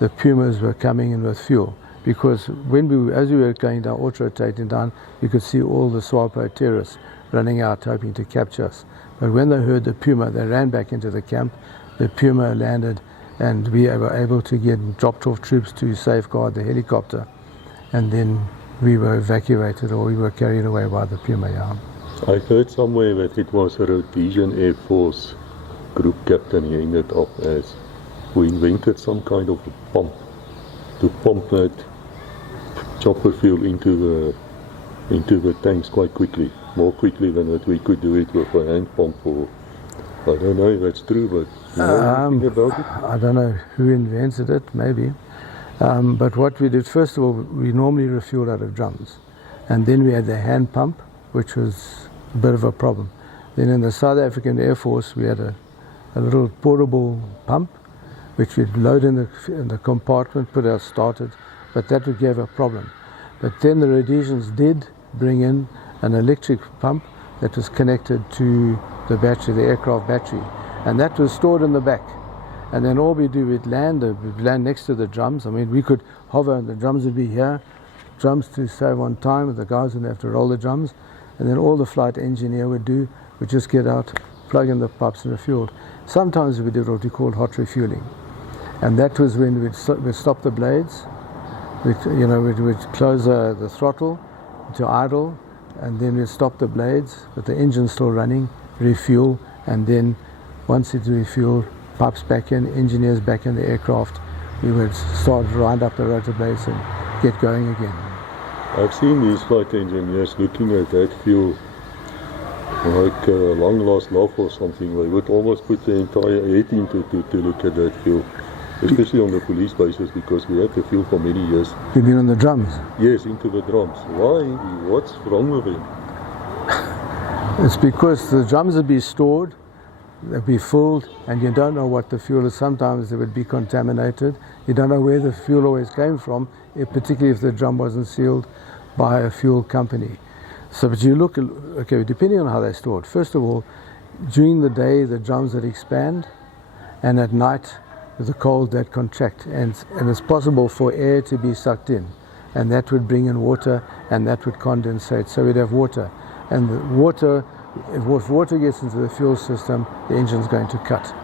the Pumas were coming in with fuel, because as we were going down, auto-rotating down, you could see all the SWAPO terrorists running out hoping to capture us. But when they heard the Puma, they ran back into the camp. The Puma landed, and we were able to get dropped off troops to safeguard the helicopter, and then we were evacuated, or we were carried away by the Puma. Yeah. I heard somewhere that it was a Rhodesian Air Force group captain he ended up as, who invented some kind of a pump to pump that chopper fuel into the tanks quite quickly, more quickly than that we could do it with a hand pump. Or I don't know if that's true, but you know anything about it? I don't know who invented it, maybe. But what we did, first of all, we normally refueled out of drums, and then we had the hand pump, which was a bit of a problem. Then in the South African Air Force, we had a little portable pump, which we'd load in the compartment, put out, started, but that would give a problem. But then the Rhodesians did bring in an electric pump that was connected to the battery, the aircraft battery, and that was stored in the back. And then all we do, we'd land next to the drums. I mean, we could hover and the drums would be here, drums to save on time, the guys wouldn't have to roll the drums, and then all the flight engineer would do would just get out, plug in the pumps and refuel. Sometimes we did what we called hot refueling, and that was when we'd stop the blades, we'd close the throttle to idle, and then we'd stop the blades with the engine still running, refuel, and then once it's refueled, pipes back in, engineers back in the aircraft, we would start wind up the rotor blades and get going again. I've seen these flight engineers looking at that fuel like long lost love or something. They would almost put the entire head into to look at that fuel, especially on the police bases, because we had the fuel for many years. You mean on the drums? Yes, into the drums. Why? What's wrong with them? It's because the drums would be stored, they'd be filled, and you don't know what the fuel is. Sometimes they would be contaminated. You don't know where the fuel always came from, particularly if the drum wasn't sealed by a fuel company. So, but you look, okay, depending on how they're stored. First of all, during the day, the drums would expand, and at night, with the cold, they'd contract, and it's possible for air to be sucked in, and that would bring in water, and that would condensate. So we'd have water, and the water, if water gets into the fuel system, the engine's going to cut.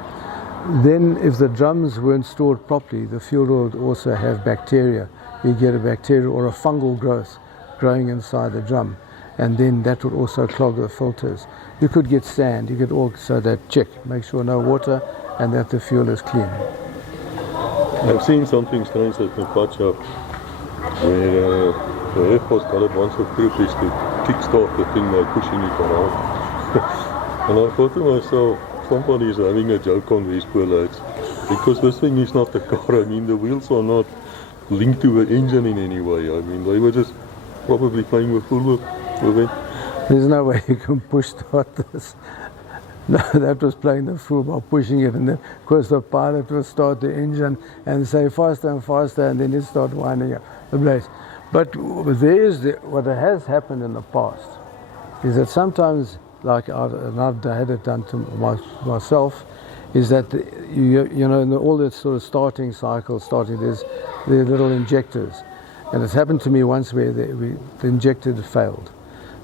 then if the drums weren't stored properly, the fuel would also have bacteria. You get a bacteria or a fungal growth growing inside the drum, and then that would also clog the filters. You could get sand, you could also check, make sure no water and that the fuel is clean. I've seen something strange at the patch up where the Air Force got a bunch of troopies to kickstart the thing by pushing it around. And I thought to myself, somebody is having a joke on these poor lads, because this thing is not a car. I mean, the wheels are not linked to the engine in any way. I mean, they were just probably playing with full with it. There's no way you can push start this. No, that was playing the fool by pushing it, and then of course the pilot will start the engine and say faster and faster, and then it start winding up the blades. But there is what has happened in the past is that sometimes, like I've had it done to myself, is that you know, in all that sort of starting cycle, there's little injectors, and it's happened to me once where the injector failed.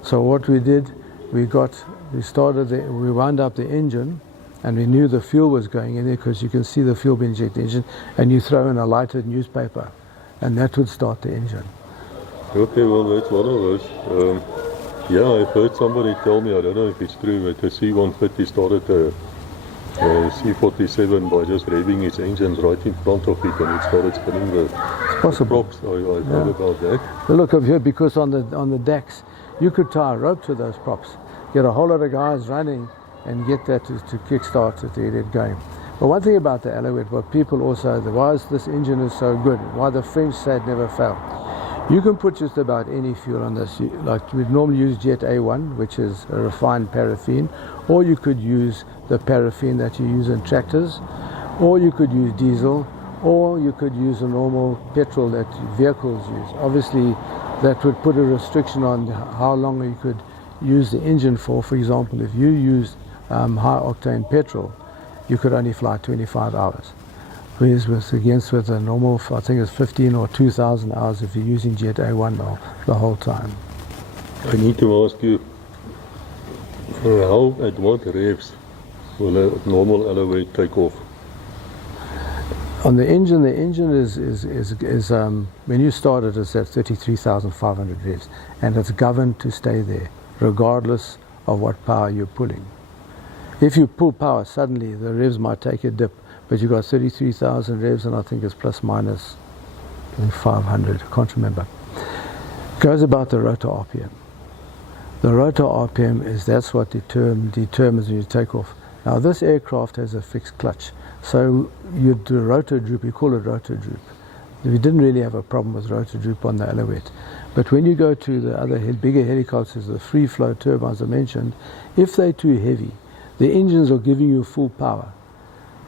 So what we did, we wound up the engine, and we knew the fuel was going in there because you can see the fuel being injected in the engine, and you throw in a lighted newspaper, and that would start the engine. Okay, well, that's one of those. Yeah, I've heard somebody tell me, I don't know if it's true, that the C-150 started a C-47 by just revving its engines right in front of it, and it started spinning the props. I've heard about that. Well, look up here, because on the decks, you could tie a rope to those props, get a whole lot of guys running, and get that to kickstart it, to get it going. But one thing about the Alouette, what people also, why this engine is so good, why the French say it never failed. You can put just about any fuel on this. Like we'd normally use Jet A1, which is a refined paraffin, or you could use the paraffin that you use in tractors, or you could use diesel, or you could use a normal petrol that vehicles use. Obviously, that would put a restriction on how long you could use the engine for. For example, if you used high octane petrol, you could only fly 25 hours. Whereas with a normal, I think it's 15 or 2,000 hours if you're using Jet A1 the whole time. I need to ask you, how, at what revs will a normal Alouette take off? On the engine is when you start it, it's at 33,500 revs, and it's governed to stay there, regardless of what power you're pulling. If you pull power, suddenly the revs might take a dip, but you've got 33,000 revs, and I think it's plus minus 500, I can't remember. It goes about the rotor RPM. The rotor RPM that's what determines when you take off. Now this aircraft has a fixed clutch, so you do rotor droop, you call it rotor droop. We didn't really have a problem with rotor droop on the Alouette. But when you go to the other bigger helicopters, the free flow turbines I mentioned, if they're too heavy, the engines are giving you full power,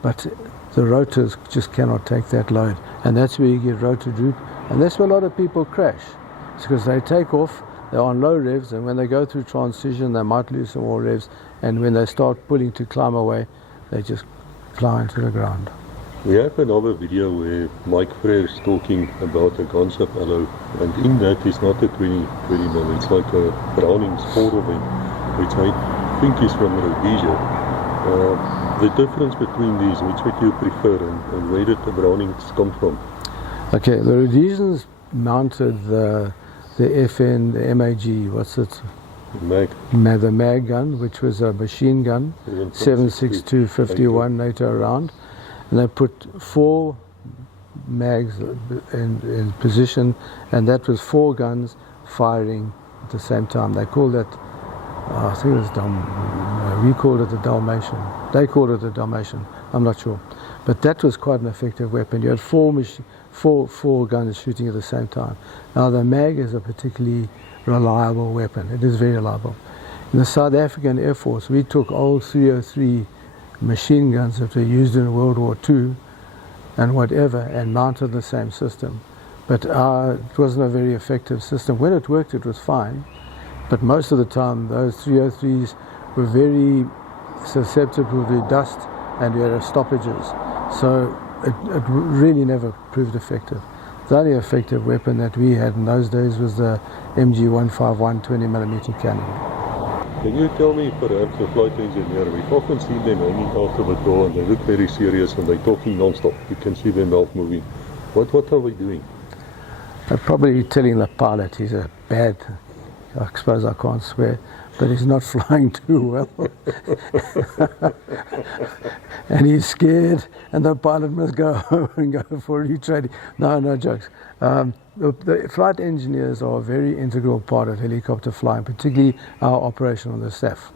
but the rotors just cannot take that load, and that's where you get rotor droop, and that's where a lot of people crash. It's because they take off, they're on low revs, and when they go through transition they might lose some more revs, and when they start pulling to climb away, they just fly into the ground. We have another video where Mike Frere is talking about a Gunship alloy, and in that is not a 20 mil, it's like a Browning Sport event, which I think is from Rhodesia. The difference between these, which would you prefer, and where did the Brownings come from? Okay, the Rhodesians mounted the FN, the MAG, what's it? The MAG gun, which was a machine gun, 7.62 51 NATO round, and they put 4 mags in position, and that was 4 guns firing at the same time. They called that, I think it was we called it the Dalmatian. They called it the Dalmatian, I'm not sure. But that was quite an effective weapon. You had 4 guns shooting at the same time. Now the MAG is a particularly reliable weapon. It is very reliable. In the South African Air Force, we took old 303 machine guns that were used in World War II and whatever, and mounted the same system. But it wasn't a very effective system. When it worked, it was fine. But most of the time, those 303s were very susceptible to dust, and we had stoppages. So it really never proved effective. The only effective weapon that we had in those days was the MG151 20mm cannon. Can you tell me, perhaps a flight engineer, we've often seen them hanging out of a door and they look very serious and they're talking non-stop. You can see their mouth moving. What are we doing? I'm probably telling the pilot he's a bad, I suppose I can't swear, but he's not flying too well. And he's scared, and the pilot must go home and go for retraining. No jokes. The flight engineers are a very integral part of helicopter flying, particularly our operation on the SAAF.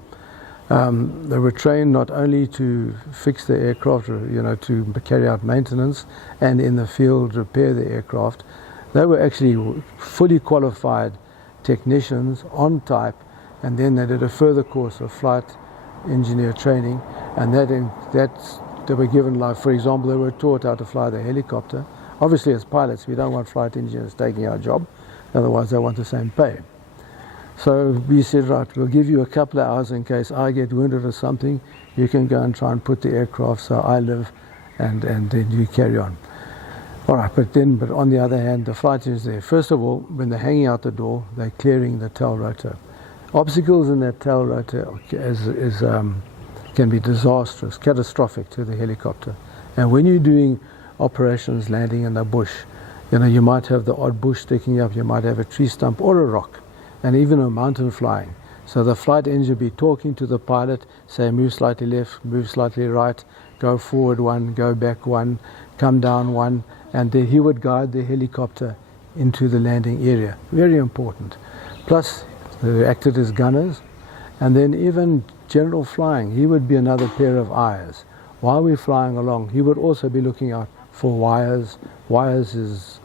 They were trained not only to fix the aircraft, to carry out maintenance and in the field repair the aircraft. They were actually fully qualified technicians on type, and then they did a further course of flight engineer training, and they were given, like, for example, they were taught how to fly the helicopter. Obviously, as pilots, we don't want flight engineers taking our job, otherwise they want the same pay. So we said, right, we'll give you a couple of hours in case I get wounded or something. You can go and try and put the aircraft so I live, and then you carry on. All right, but on the other hand, the flight engineers there, first of all, when they're hanging out the door, they're clearing the tail rotor. Obstacles in that tail rotor can be disastrous, catastrophic to the helicopter. And when you're doing operations landing in the bush, you might have the odd bush sticking up, you might have a tree stump or a rock, and even a mountain flying. So the flight engineer will be talking to the pilot, say move slightly left, move slightly right, go forward one, go back one, come down one, and then he would guide the helicopter into the landing area. Very important. Plus, they acted as gunners, and then even general flying, he would be another pair of eyes. While we're flying along, he would also be looking out for wires. Wires is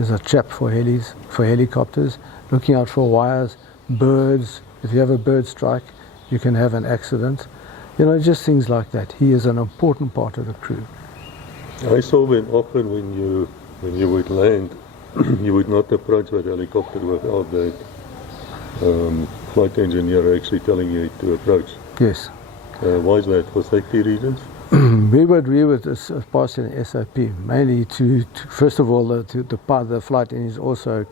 a trap for helicopters, looking out for wires, birds. If you have a bird strike, you can have an accident. Just things like that. He is an important part of the crew. I saw them often when you would land, you would not approach that helicopter without that flight engineer actually telling you to approach. Yes. Why is that? For safety reasons? We would pass an SOP mainly to first of all, the flight engineer is also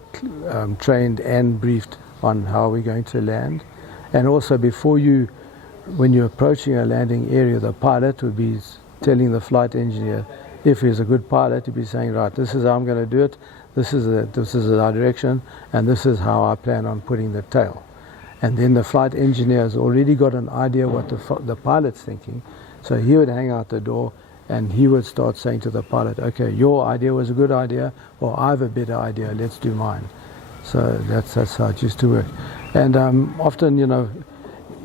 trained and briefed on how we're going to land, and also when you're approaching a landing area, the pilot would be telling the flight engineer, if he's a good pilot, he'd be saying, right, this is how I'm going to do it, this is our direction, and this is how I plan on putting the tail. And then the flight engineer has already got an idea what the pilot's thinking, so he would hang out the door and he would start saying to the pilot, okay, your idea was a good idea, or I have a better idea, let's do mine. So that's how it used to work. And often,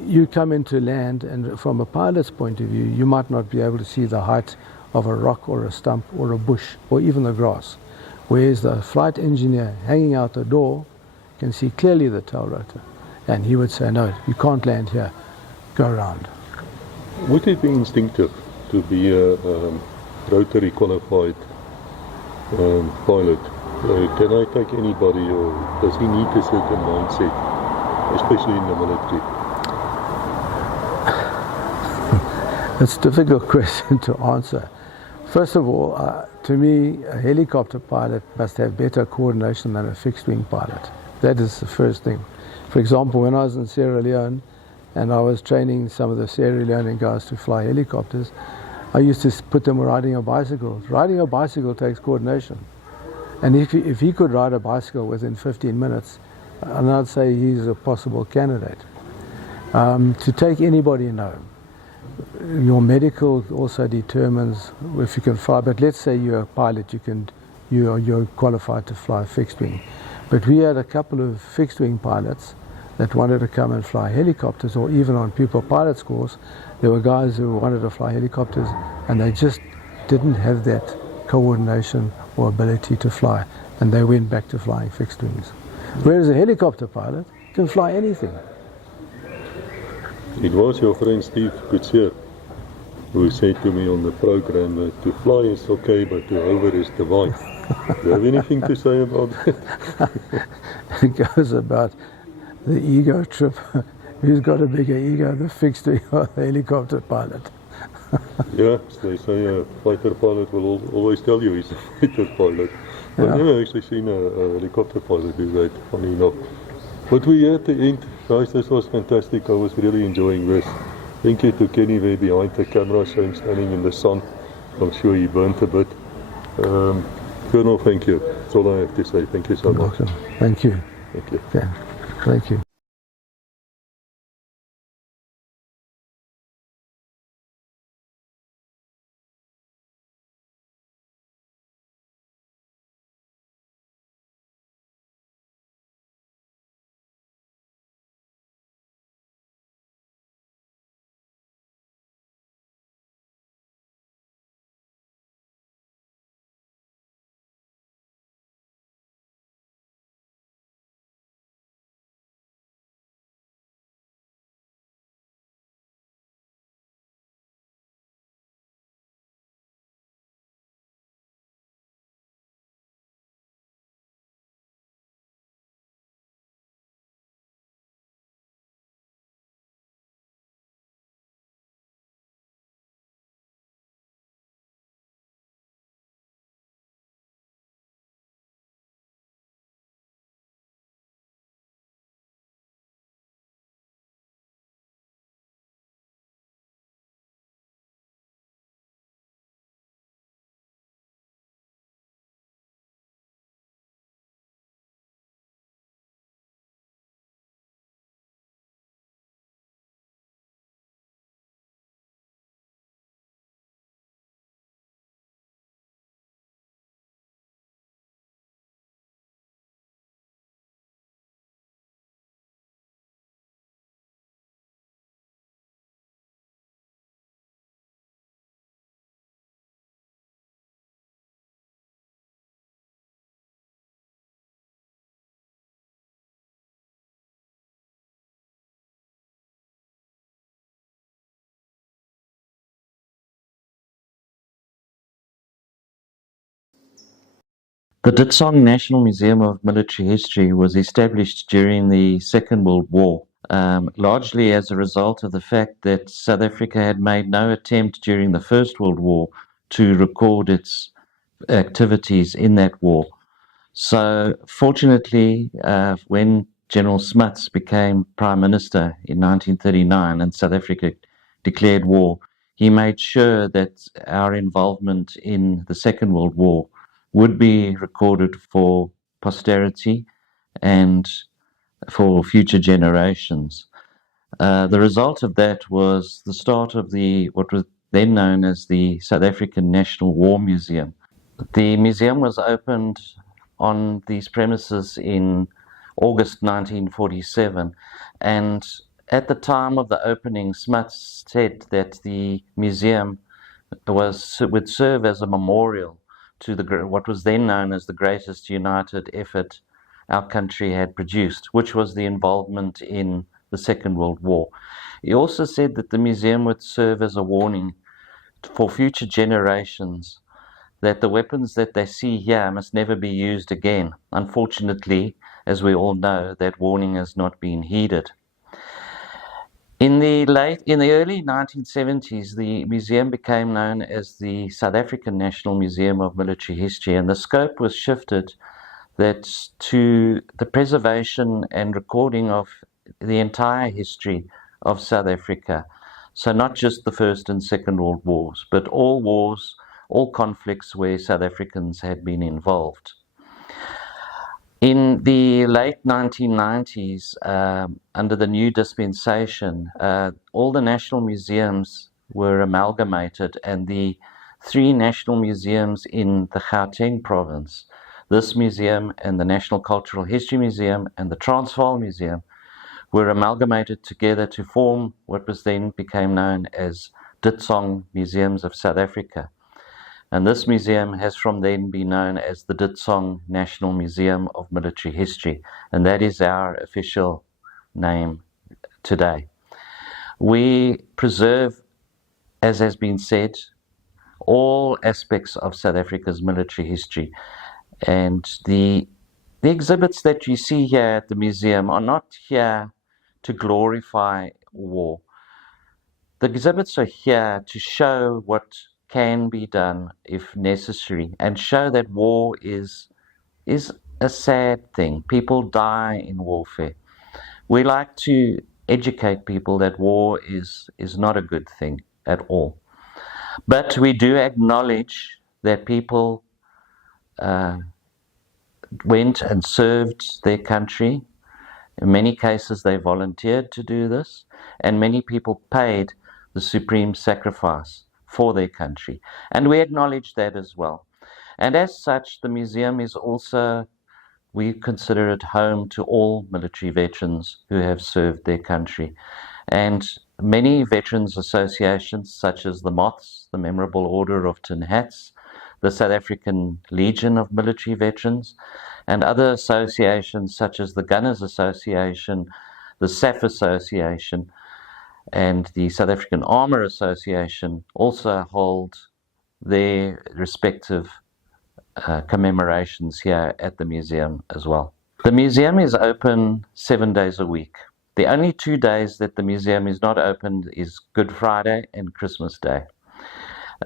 you come into land, and from a pilot's point of view, you might not be able to see the height of a rock or a stump or a bush or even the grass, whereas the flight engineer hanging out the door can see clearly the tail rotor, and he would say, no, you can't land here, go around. Would it be instinctive to be a rotary qualified pilot? Can I take anybody, or does he need a certain mindset, especially in the military? It's a difficult question to answer. First of all, to me, a helicopter pilot must have better coordination than a fixed-wing pilot. That is the first thing. For example, when I was in Sierra Leone and I was training some of the Sierra Leonean guys to fly helicopters, I used to put them riding a bicycle. Riding a bicycle takes coordination. And if he could ride a bicycle within 15 minutes, and I'd say he's a possible candidate. To take anybody, no. Your medical also determines if you can fly, but let's say you're a pilot, you're qualified to fly fixed wing. But we had a couple of fixed wing pilots that wanted to come and fly helicopters, or even on pupil pilot schools, there were guys who wanted to fly helicopters and they just didn't have that coordination or ability to fly, and they went back to flying fixed wings. Whereas a helicopter pilot can fly anything. It was your friend Steve Kutser who said to me on the program that to fly is okay, but to hover is divine. Do you have anything to say about that? It goes about the ego trip. Who's got a bigger ego, the fixed wing or the helicopter pilot? Yeah, they say a fighter pilot will always tell you he's a fighter pilot. I've never actually seen a helicopter pilot do that, funny enough. But we're here at the end. Guys, this was fantastic. I was really enjoying this. Thank you to Kenny there behind the camera, so I'm standing in the sun. I'm sure he burnt a bit. Colonel, thank you. That's all I have to say. Thank you so much. Welcome. Thank you. Thank you. Yeah. Thank you. The Ditsong National Museum of Military History was established during the Second World War, largely as a result of the fact that South Africa had made no attempt during the First World War to record its activities in that war. So, fortunately, when General Smuts became Prime Minister in 1939 and South Africa declared war, he made sure that our involvement in the Second World War would be recorded for posterity and for future generations. The result of that was the start of what was then known as the South African National War Museum. The museum was opened on these premises in August 1947, and at the time of the opening, Smuts said that the museum would serve as a memorial to what was then known as the greatest united effort our country had produced, which was the involvement in the Second World War. He also said that the museum would serve as a warning for future generations that the weapons that they see here must never be used again. Unfortunately, as we all know, that warning has not been heeded. In the early 1970s, the museum became known as the South African National Museum of Military History, and the scope was shifted to the preservation and recording of the entire history of South Africa. So not just the First and Second World Wars, but all wars, all conflicts where South Africans had been involved. In the late 1990s, under the new dispensation, all the national museums were amalgamated, and the three national museums in the Gauteng province, this museum and the National Cultural History Museum and the Transvaal Museum, were amalgamated together to form what was then became known as Ditsong Museums of South Africa. And this museum has from then been known as the Ditsong National Museum of Military History, and that is our official name today. We preserve, as has been said, all aspects of South Africa's military history, and the exhibits that you see here at the museum are not here to glorify war. The exhibits are here to show what can be done if necessary, and show that war is a sad thing. People die in warfare. We like to educate people that war is not a good thing at all. But we do acknowledge that people went and served their country. In many cases, they volunteered to do this, and many people paid the supreme sacrifice for their country. And we acknowledge that as well. And as such, the museum is also, we consider it home to all military veterans who have served their country. And many veterans associations, such as the MOTS, the Memorable Order of Tin Hats, the South African Legion of Military Veterans, and other associations such as the Gunners Association, the SAAF Association, and the South African Armour Association also hold their respective commemorations here at the museum as well. The museum is open 7 days a week. The only 2 days that the museum is not open is Good Friday and Christmas Day.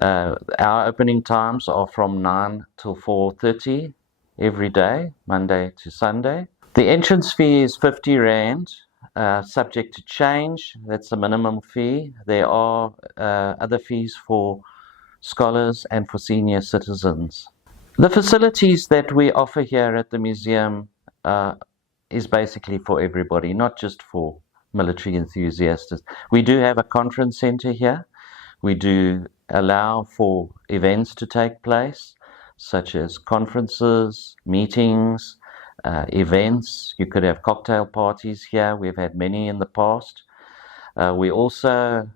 Our opening times are from 9 till 4:30 every day, Monday to Sunday. The entrance fee is 50 Rand, subject to change. That's the minimum fee. There are other fees for scholars and for senior citizens. The facilities that we offer here at the museum is basically for everybody, not just for military enthusiasts. We do have a conference center here. We do allow for events to take place, such as conferences, meetings, events. You could have cocktail parties here. We've had many in the past. We also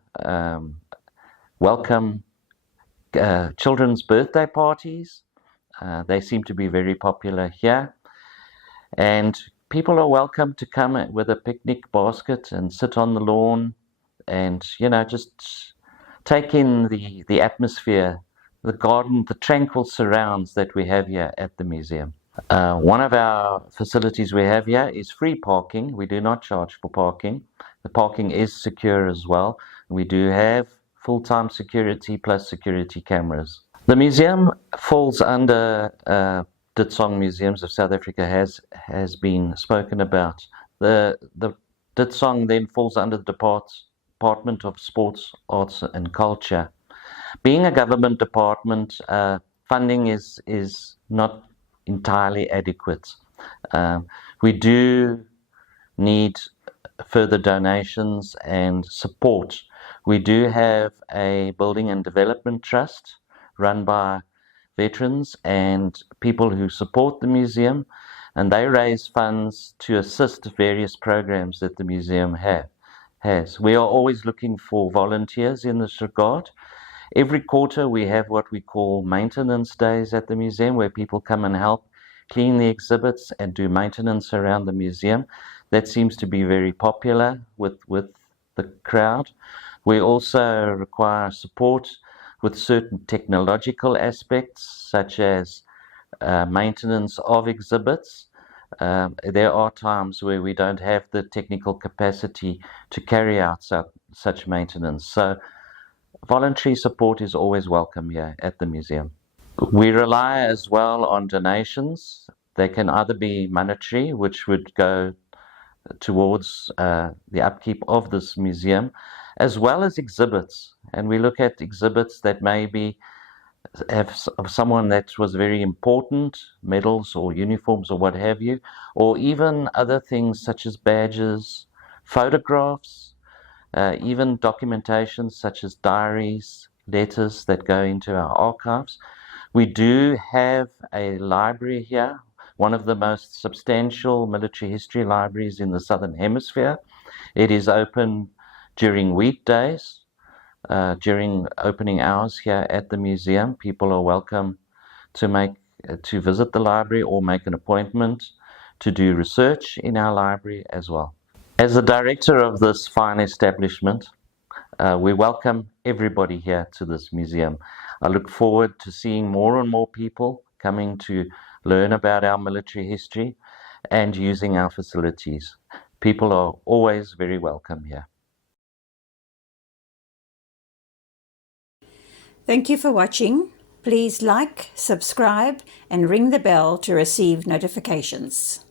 welcome children's birthday parties. They seem to be very popular here. And people are welcome to come with a picnic basket and sit on the lawn and, just take in the atmosphere, the garden, the tranquil surrounds that we have here at the museum. One of our facilities we have here is free parking. We do not charge for parking. The parking is secure as well. We do have full-time security plus security cameras. The museum falls under Ditsong Museums of South Africa has been spoken about. The Ditsong then falls under the Department of Sports, Arts and Culture. Being a government department, funding is not entirely adequate. We do need further donations and support. We do have a building and development trust run by veterans and people who support the museum, and they raise funds to assist various programs that the museum has. We are always looking for volunteers in this regard. Every quarter we have what we call maintenance days at the museum, where people come and help clean the exhibits and do maintenance around the museum. That seems to be very popular with the crowd. We also require support with certain technological aspects, such as maintenance of exhibits. There are times where we don't have the technical capacity to carry out such maintenance. So voluntary support is always welcome here at the museum. We rely as well on donations. They can either be monetary, which would go towards the upkeep of this museum, as well as exhibits. And we look at exhibits that maybe have someone that was very important, medals or uniforms or what have you, or even other things such as badges, photographs, even documentation such as diaries, letters that go into our archives. We do have a library here, one of the most substantial military history libraries in the Southern Hemisphere. It is open during weekdays, during opening hours here at the museum. People are welcome to visit the library or make an appointment to do research in our library as well. As the director of this fine establishment, we welcome everybody here to this museum. I look forward to seeing more and more people coming to learn about our military history and using our facilities. People are always very welcome here. Thank you for watching. Please like, subscribe, and ring the bell to receive notifications.